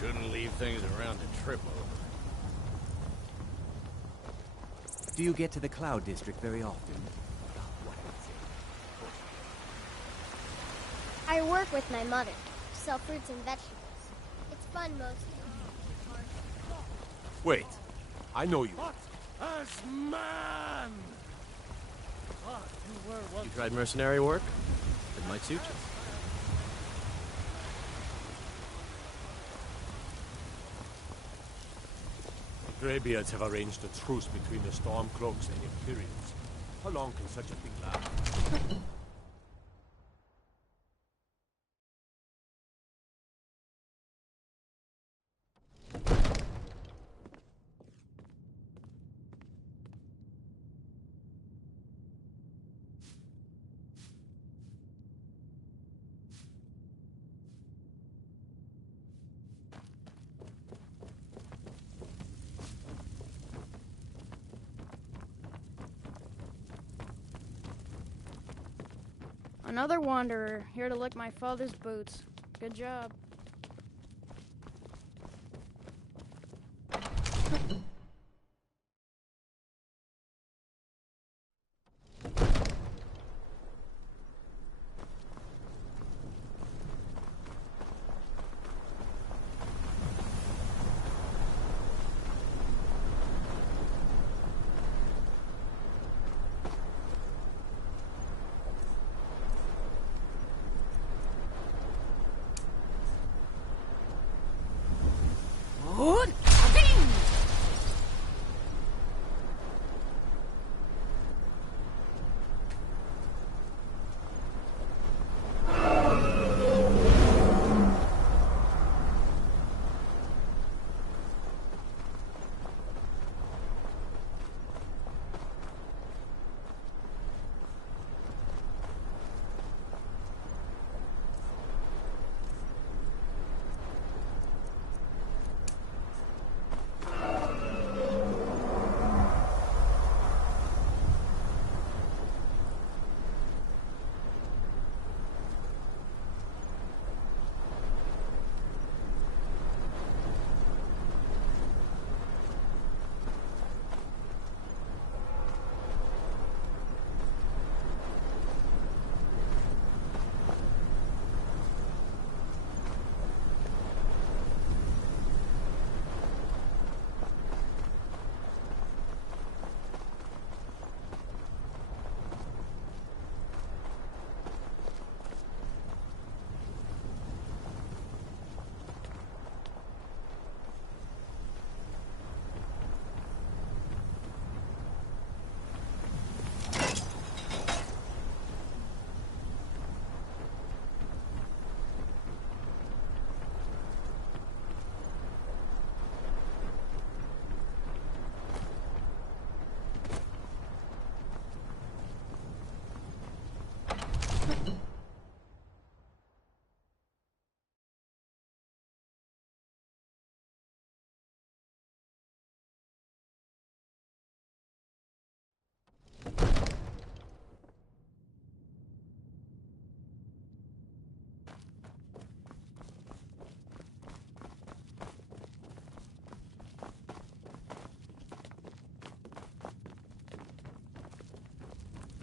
Shouldn't leave things around to trip over. Do you get to the Cloud District very often? I work with my mother. Sell fruits and vegetables. It's fun mostly. Wait. I know you. As man! You tried mercenary work? It might suit you. The Greybeards have arranged a truce between the Stormcloaks and Imperials. How long can such a thing last? Another wanderer, here to lick my father's boots. Good job.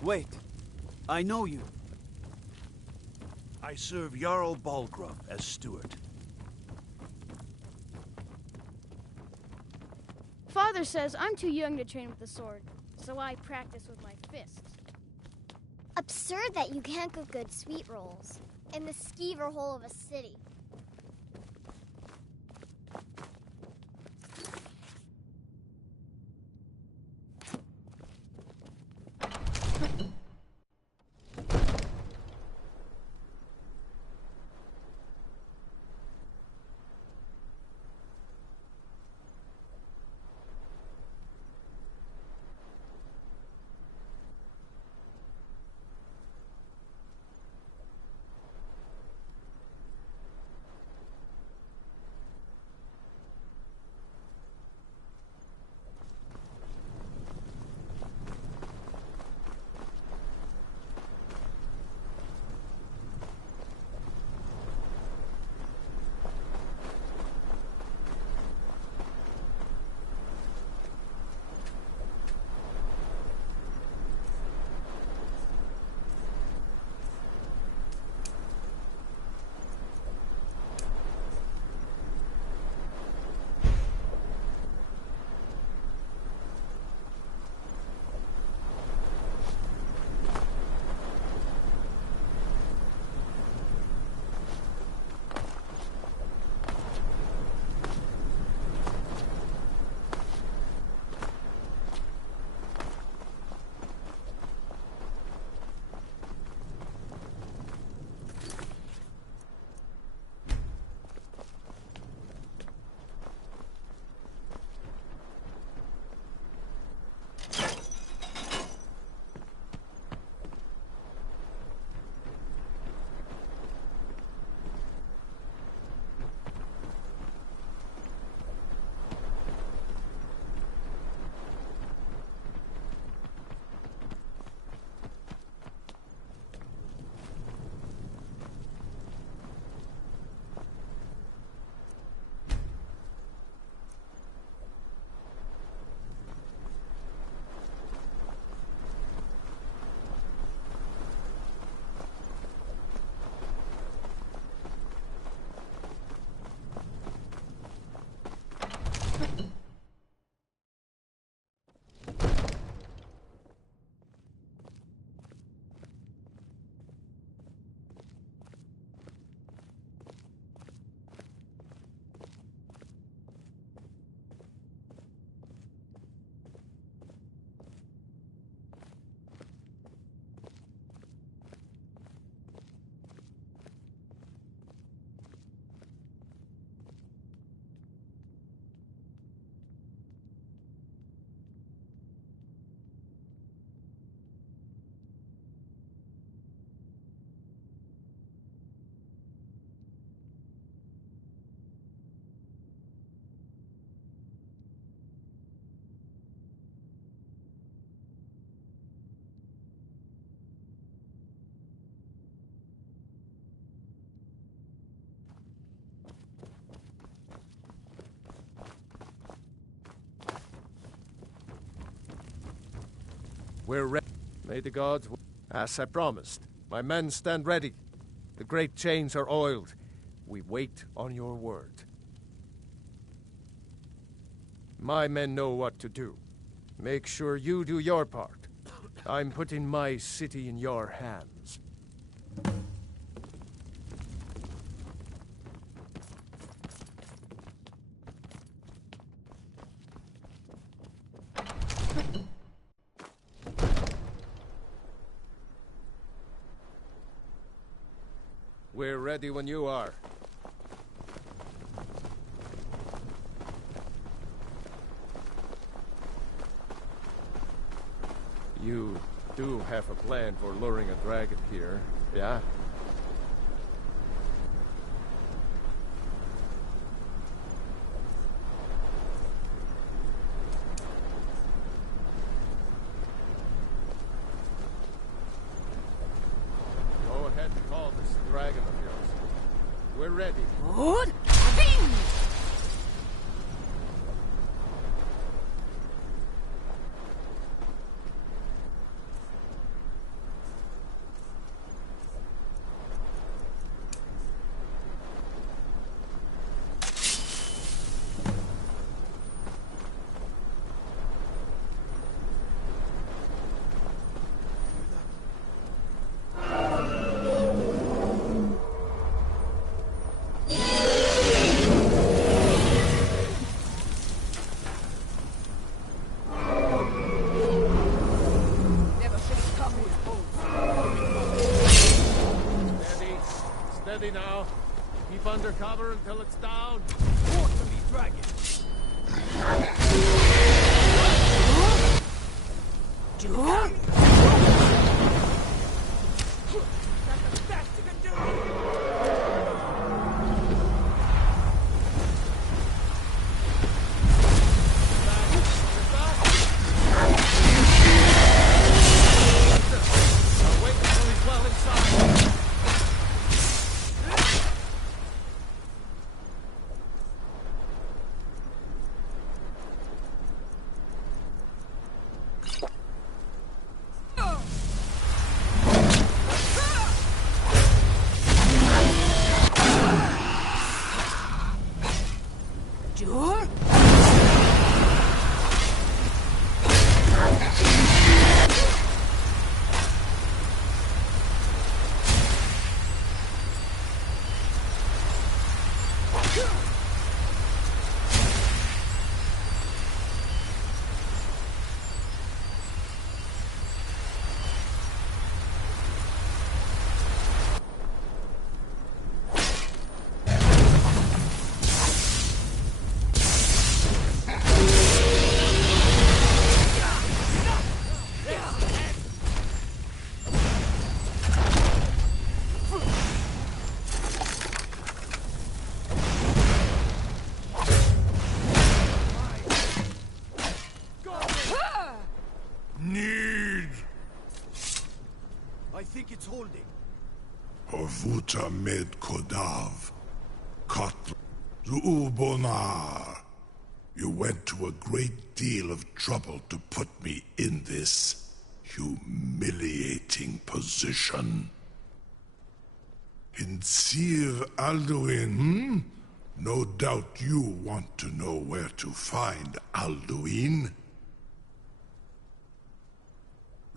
Wait. I know you. I serve Jarl Balgruuf as steward. Father says I'm too young to train with the sword, so I practice with my fists. Absurd that you can't cook good sweet rolls in the skeever hole of a city. We're ready. May the gods... As I promised, my men stand ready. The great chains are oiled. We wait on your word. My men know what to do. Make sure you do your part. I'm putting my city in your hands. We're ready when you are. You do have a plan for luring a dragon here, yeah? Go ahead and call this dragon of yours. We're ready. Good. Steady now. Keep under cover until it's down. Quarterly dragon. I think it's holding. Horvuta med Kodav. Kot Zuubonar. You went to a great deal of trouble to put me in this humiliating position. Insir Alduin, No doubt you want to know where to find Alduin.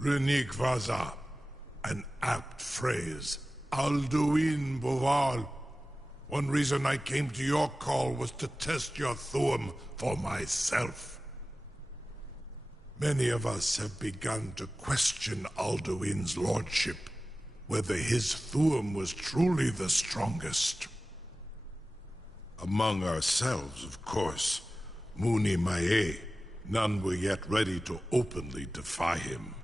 Renik Vaza, an apt phrase. Alduin Boval. One reason I came to your call was to test your Thuum for myself. Many of us have begun to question Alduin's lordship, whether his Thuum was truly the strongest. Among ourselves, of course, Muni Mae, none were yet ready to openly defy him.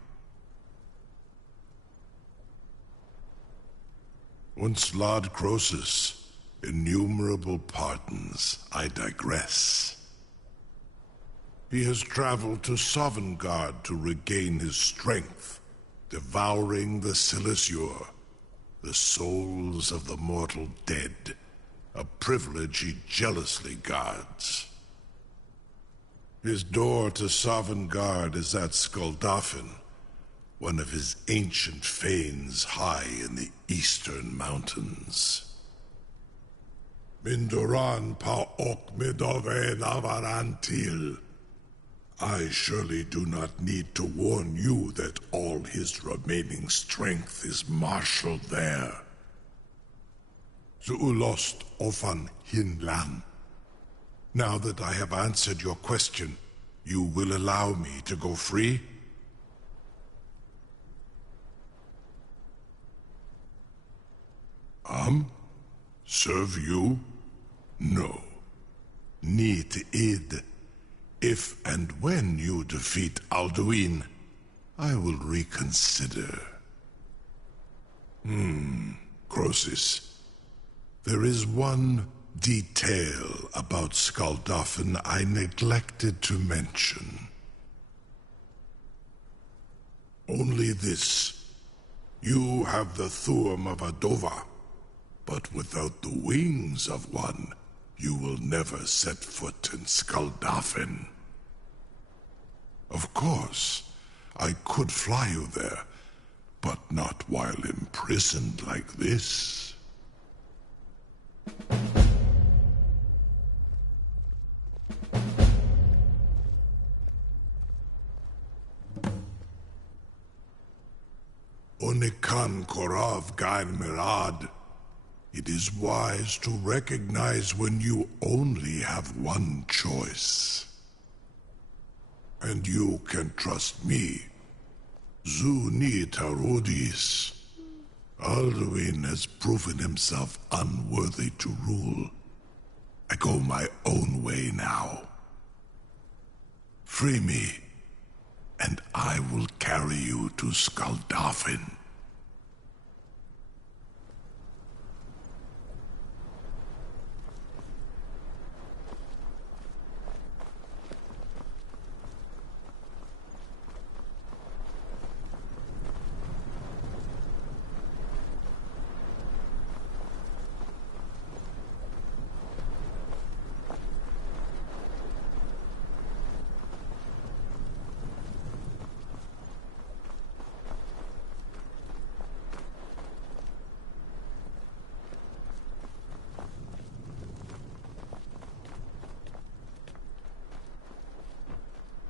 Once Lord Croesus, innumerable pardons, I digress. He has traveled to Sovngarde to regain his strength, devouring the Silesure, the souls of the mortal dead, a privilege he jealously guards. His door to Sovngarde is at Skuldafn, one of his ancient fanes high in the eastern mountains. Mindoran pa ok midove navarantil. I surely do not need to warn you that all his remaining strength is marshaled there. Zuulost ofan hinlan. Now that I have answered your question, you will allow me to go free? Serve you? No. Need id. If and when you defeat Alduin, I will reconsider. Croesus. There is one detail about Skuldafn I neglected to mention. Only this. You have the Thuum of Adova, but without the wings of one, you will never set foot in Skuldafn. Of course, I could fly you there, but not while imprisoned like this. Onikan Korav Gain Mirad. It is wise to recognize when you only have one choice. And you can trust me, Zuni Tarudis. Alduin has proven himself unworthy to rule. I go my own way now. Free me, and I will carry you to Skaldafin.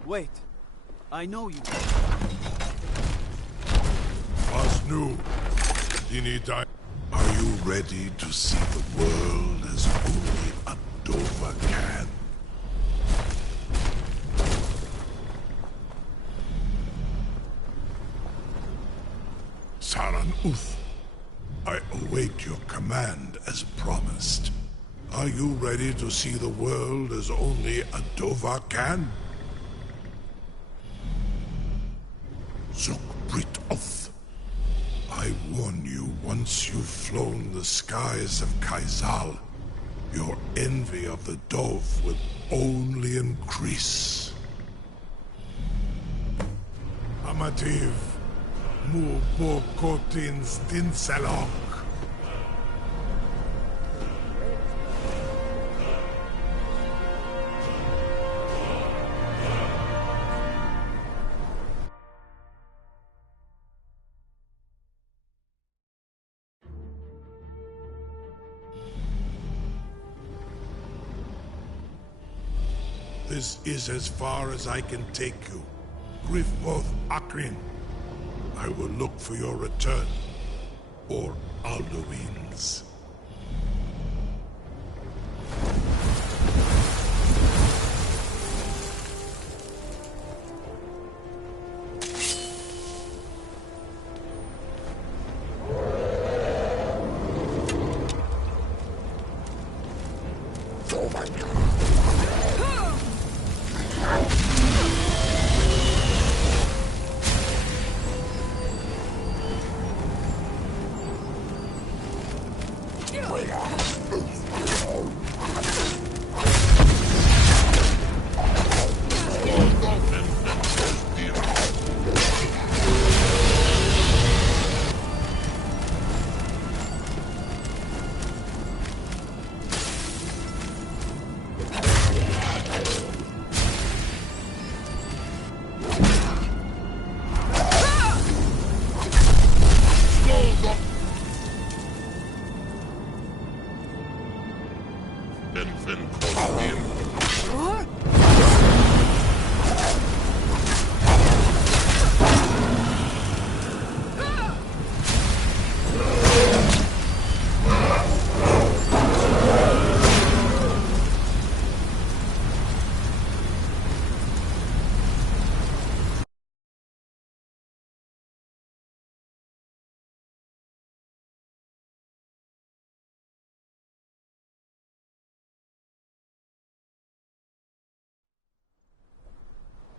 Wait. I know you. Asnu, Dinidai, are you ready to see the world as only a Dova can? Saran Uth, I await your command as promised. Are you ready to see the world as only a Dova can? Zukbrit Oth, I warn you, once you've flown the skies of Kaizal, your envy of the Dove will only increase. Amativ, mu bokotin stinselok. This is as far as I can take you. Grifmoth Akrin. I will look for your return. Or Alduin's.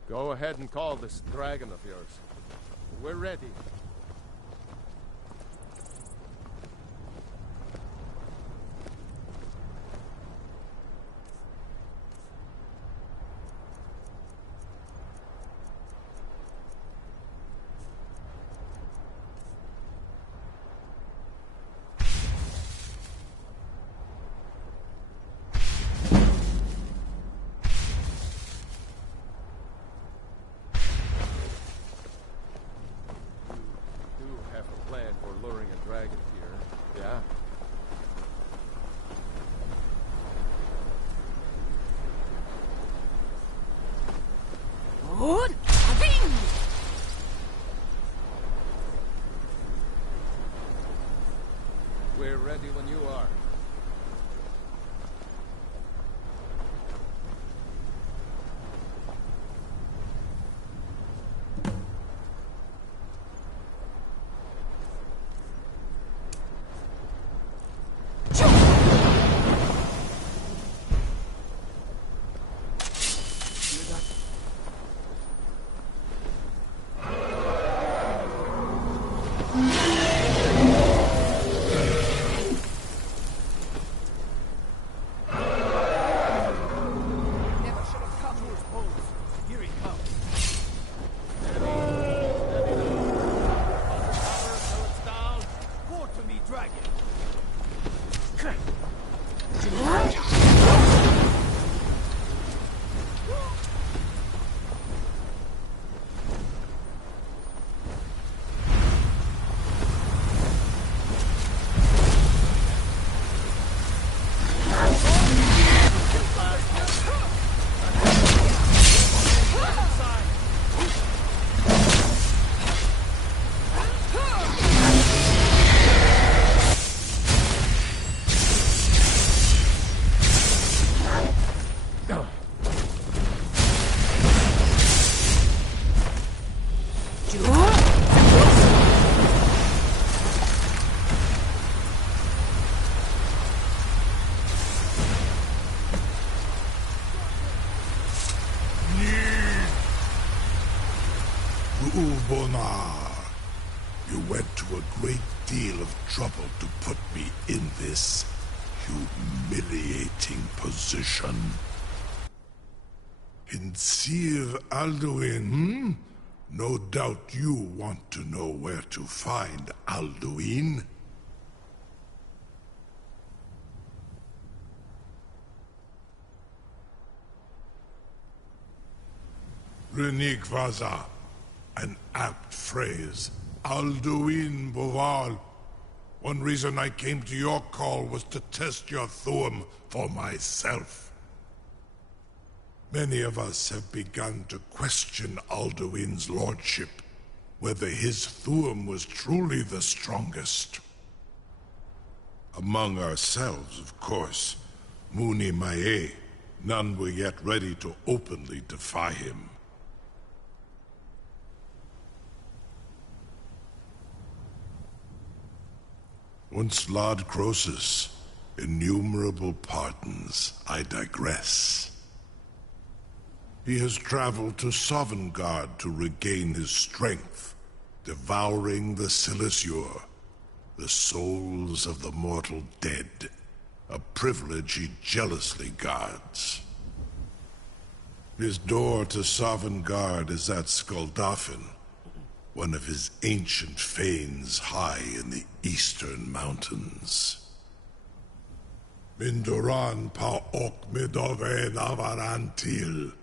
Go ahead and call this dragon of yours. We're ready. We're ready when you are. went to a great deal of trouble to put me in this humiliating position. In Sir Alduin, No doubt you want to know where to find Alduin. Renik Vaza, an apt phrase. Alduin Boval. One reason I came to your call was to test your Thuum for myself. Many of us have begun to question Alduin's lordship, whether his Thuum was truly the strongest. Among ourselves, of course, Muni Mae, none were yet ready to openly defy him. Once Lord Croesus, innumerable pardons, I digress. He has traveled to Sovngarde to regain his strength, devouring the Silesure, the souls of the mortal dead, a privilege he jealously guards. His door to Sovngarde is at Skuldafn, one of his ancient fanes high in the eastern mountains. Mindoran pa ok midove navarantil.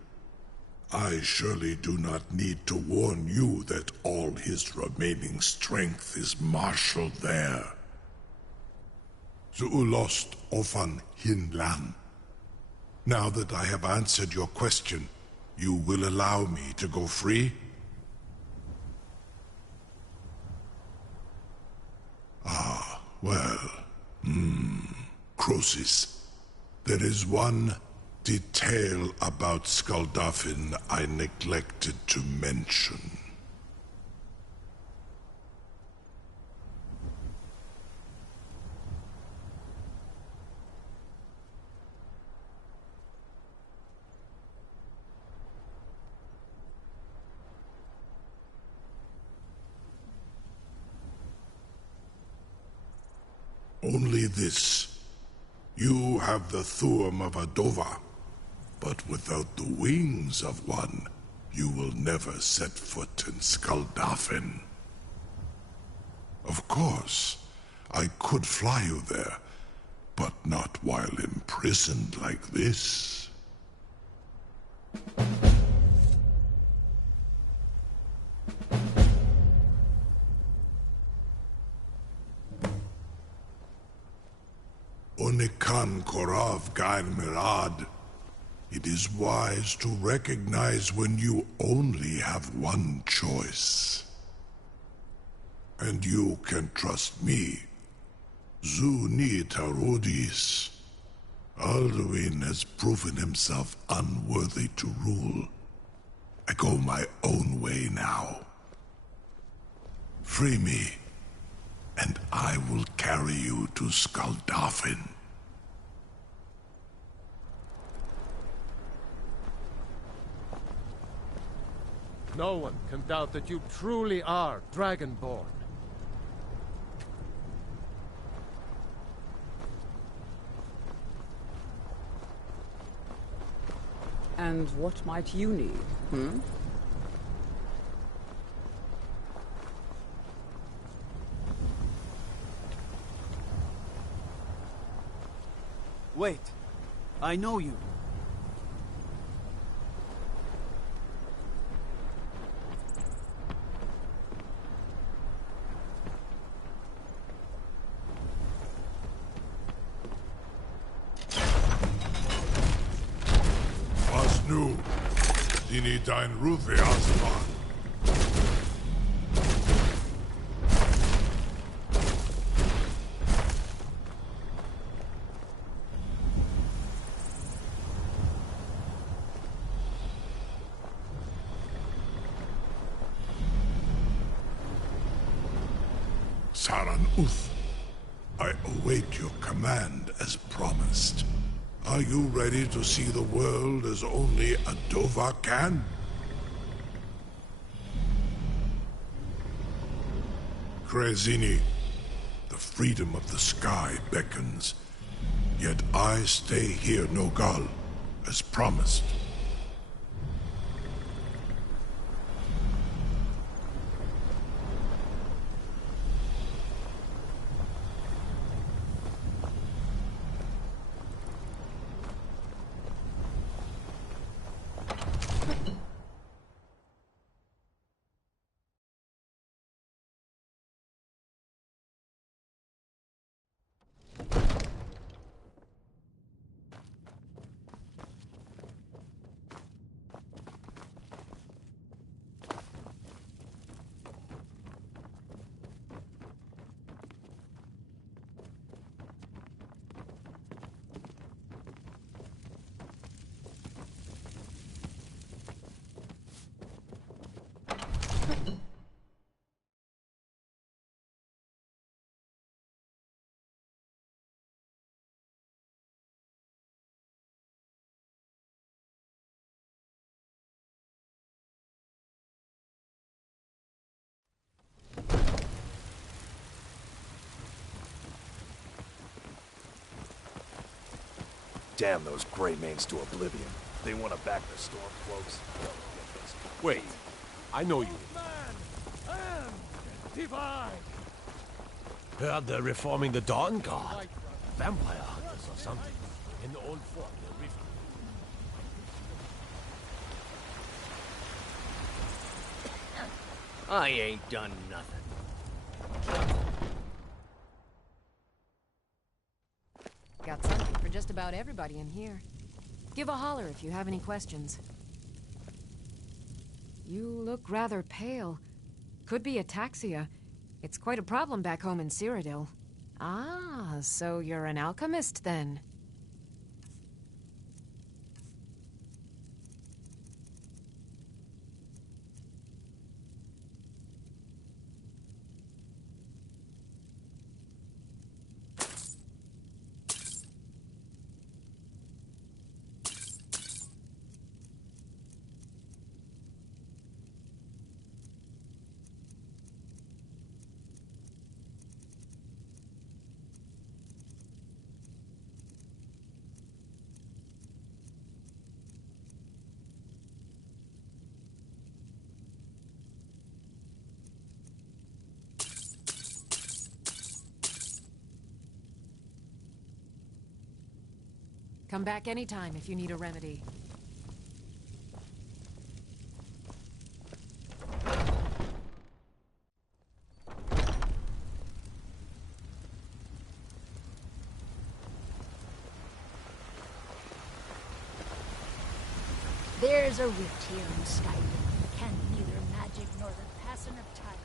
I surely do not need to warn you that all his remaining strength is marshaled there. Zuulost ofan hinlan. Now that I have answered your question, you will allow me to go free? Ah, well, Croesus, there is one detail about Skuldafn I neglected to mention. Only this. You have the Thuum of Adova, but without the wings of one, you will never set foot in Skuldafn. Of course, I could fly you there, but not while imprisoned like this. Onikan Korav Gain Mirad. It is wise to recognize when you only have one choice. And you can trust me. Zuni Tarodis. Alduin has proven himself unworthy to rule. I go my own way now. Free me, and I will carry you to Skuldafn. No one can doubt that you truly are Dragonborn. And what might you need, Wait. I know you. Asnu, Dini Dain Ruthi Asman. Saran Uth, I await your command as promised. Are you ready to see the world as only Adova can? Krezini. The freedom of the sky beckons. Yet I stay here, Nogal, as promised. Damn those Grey Manes to oblivion. They want to back the Stormcloaks. Wait, I know you. Divine! Heard they're reforming the Dawn Guard. Vampire hunters or something. In the old fort near Rift. I ain't done nothing. Got something for just about everybody in here. Give a holler if you have any questions. You look rather pale. Could be ataxia. It's quite a problem back home in Cyrodiil. Ah, so you're an alchemist then? Come back anytime if you need a remedy. There's a rift here in Skyrim. Can neither magic nor the passing of time.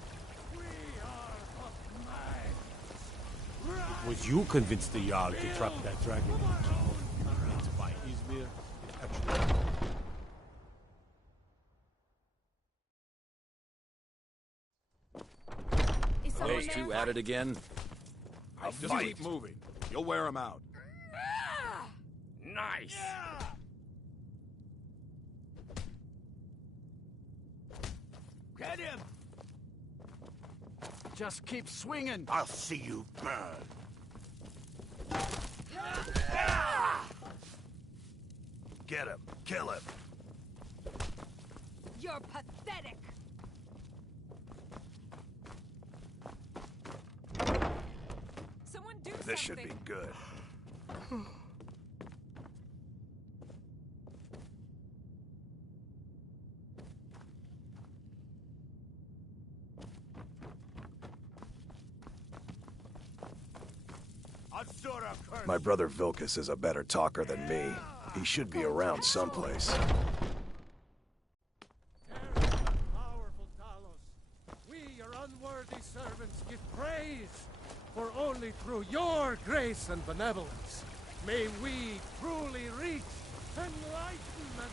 It was you convinced the Yall to trap that dragon. It's by Izmir. It's actually... Those two at it again? Just keep moving. You'll wear them out. Nice! Get him! Just keep swinging. I'll see you burn. Get him. Kill him. You're pathetic! Someone do something! This should be good. My brother Vilcus is a better talker than me. He should be around someplace. Powerful Talos, we, your unworthy servants, give praise, for only through your grace and benevolence may we truly reach enlightenment.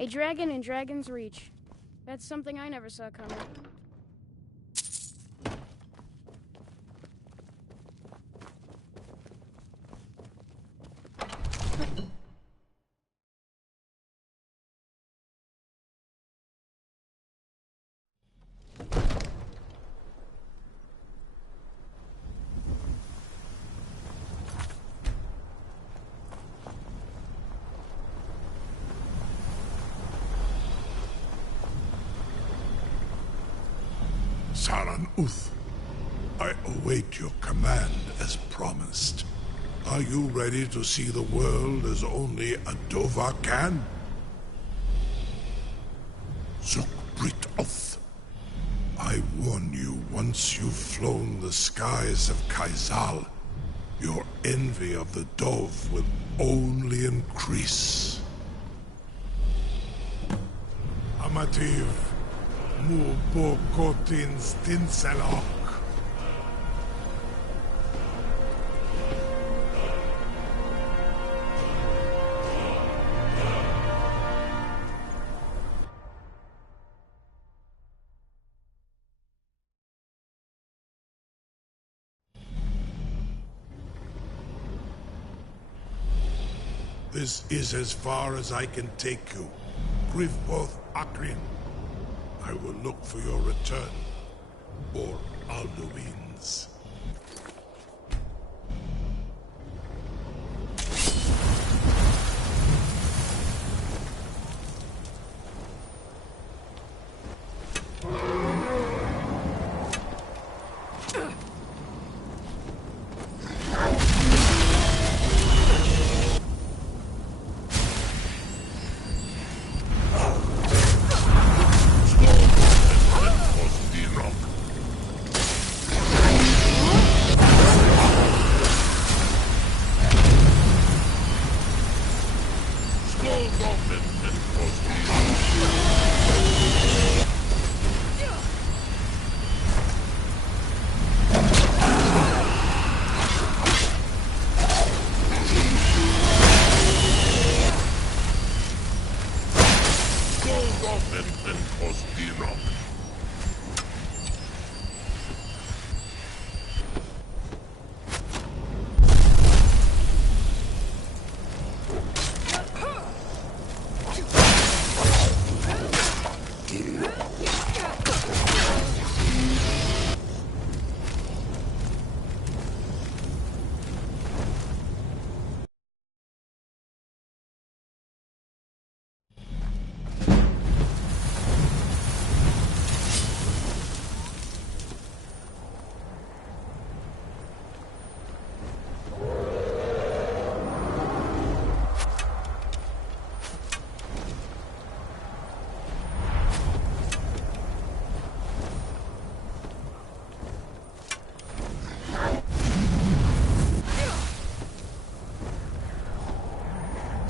A dragon in Dragon's Reach. That's something I never saw coming. Saran Uth, I await your command as promised. Are you ready to see the world as only a Dova can? Zuk Brit Oth, I warn you, once you've flown the skies of Kaizal, your envy of the Dove will only increase. Amativ, mu bokotin stinselok. This is as far as I can take you. Grifboth Akrin. I will look for your return, or Alduin's.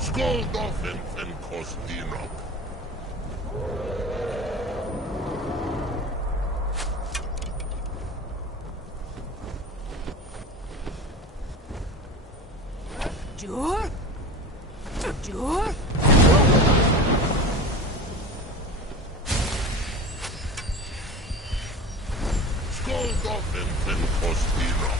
Skoldolfin and Kostinok. Jur? Jur? Skoldolfin and Kostinok.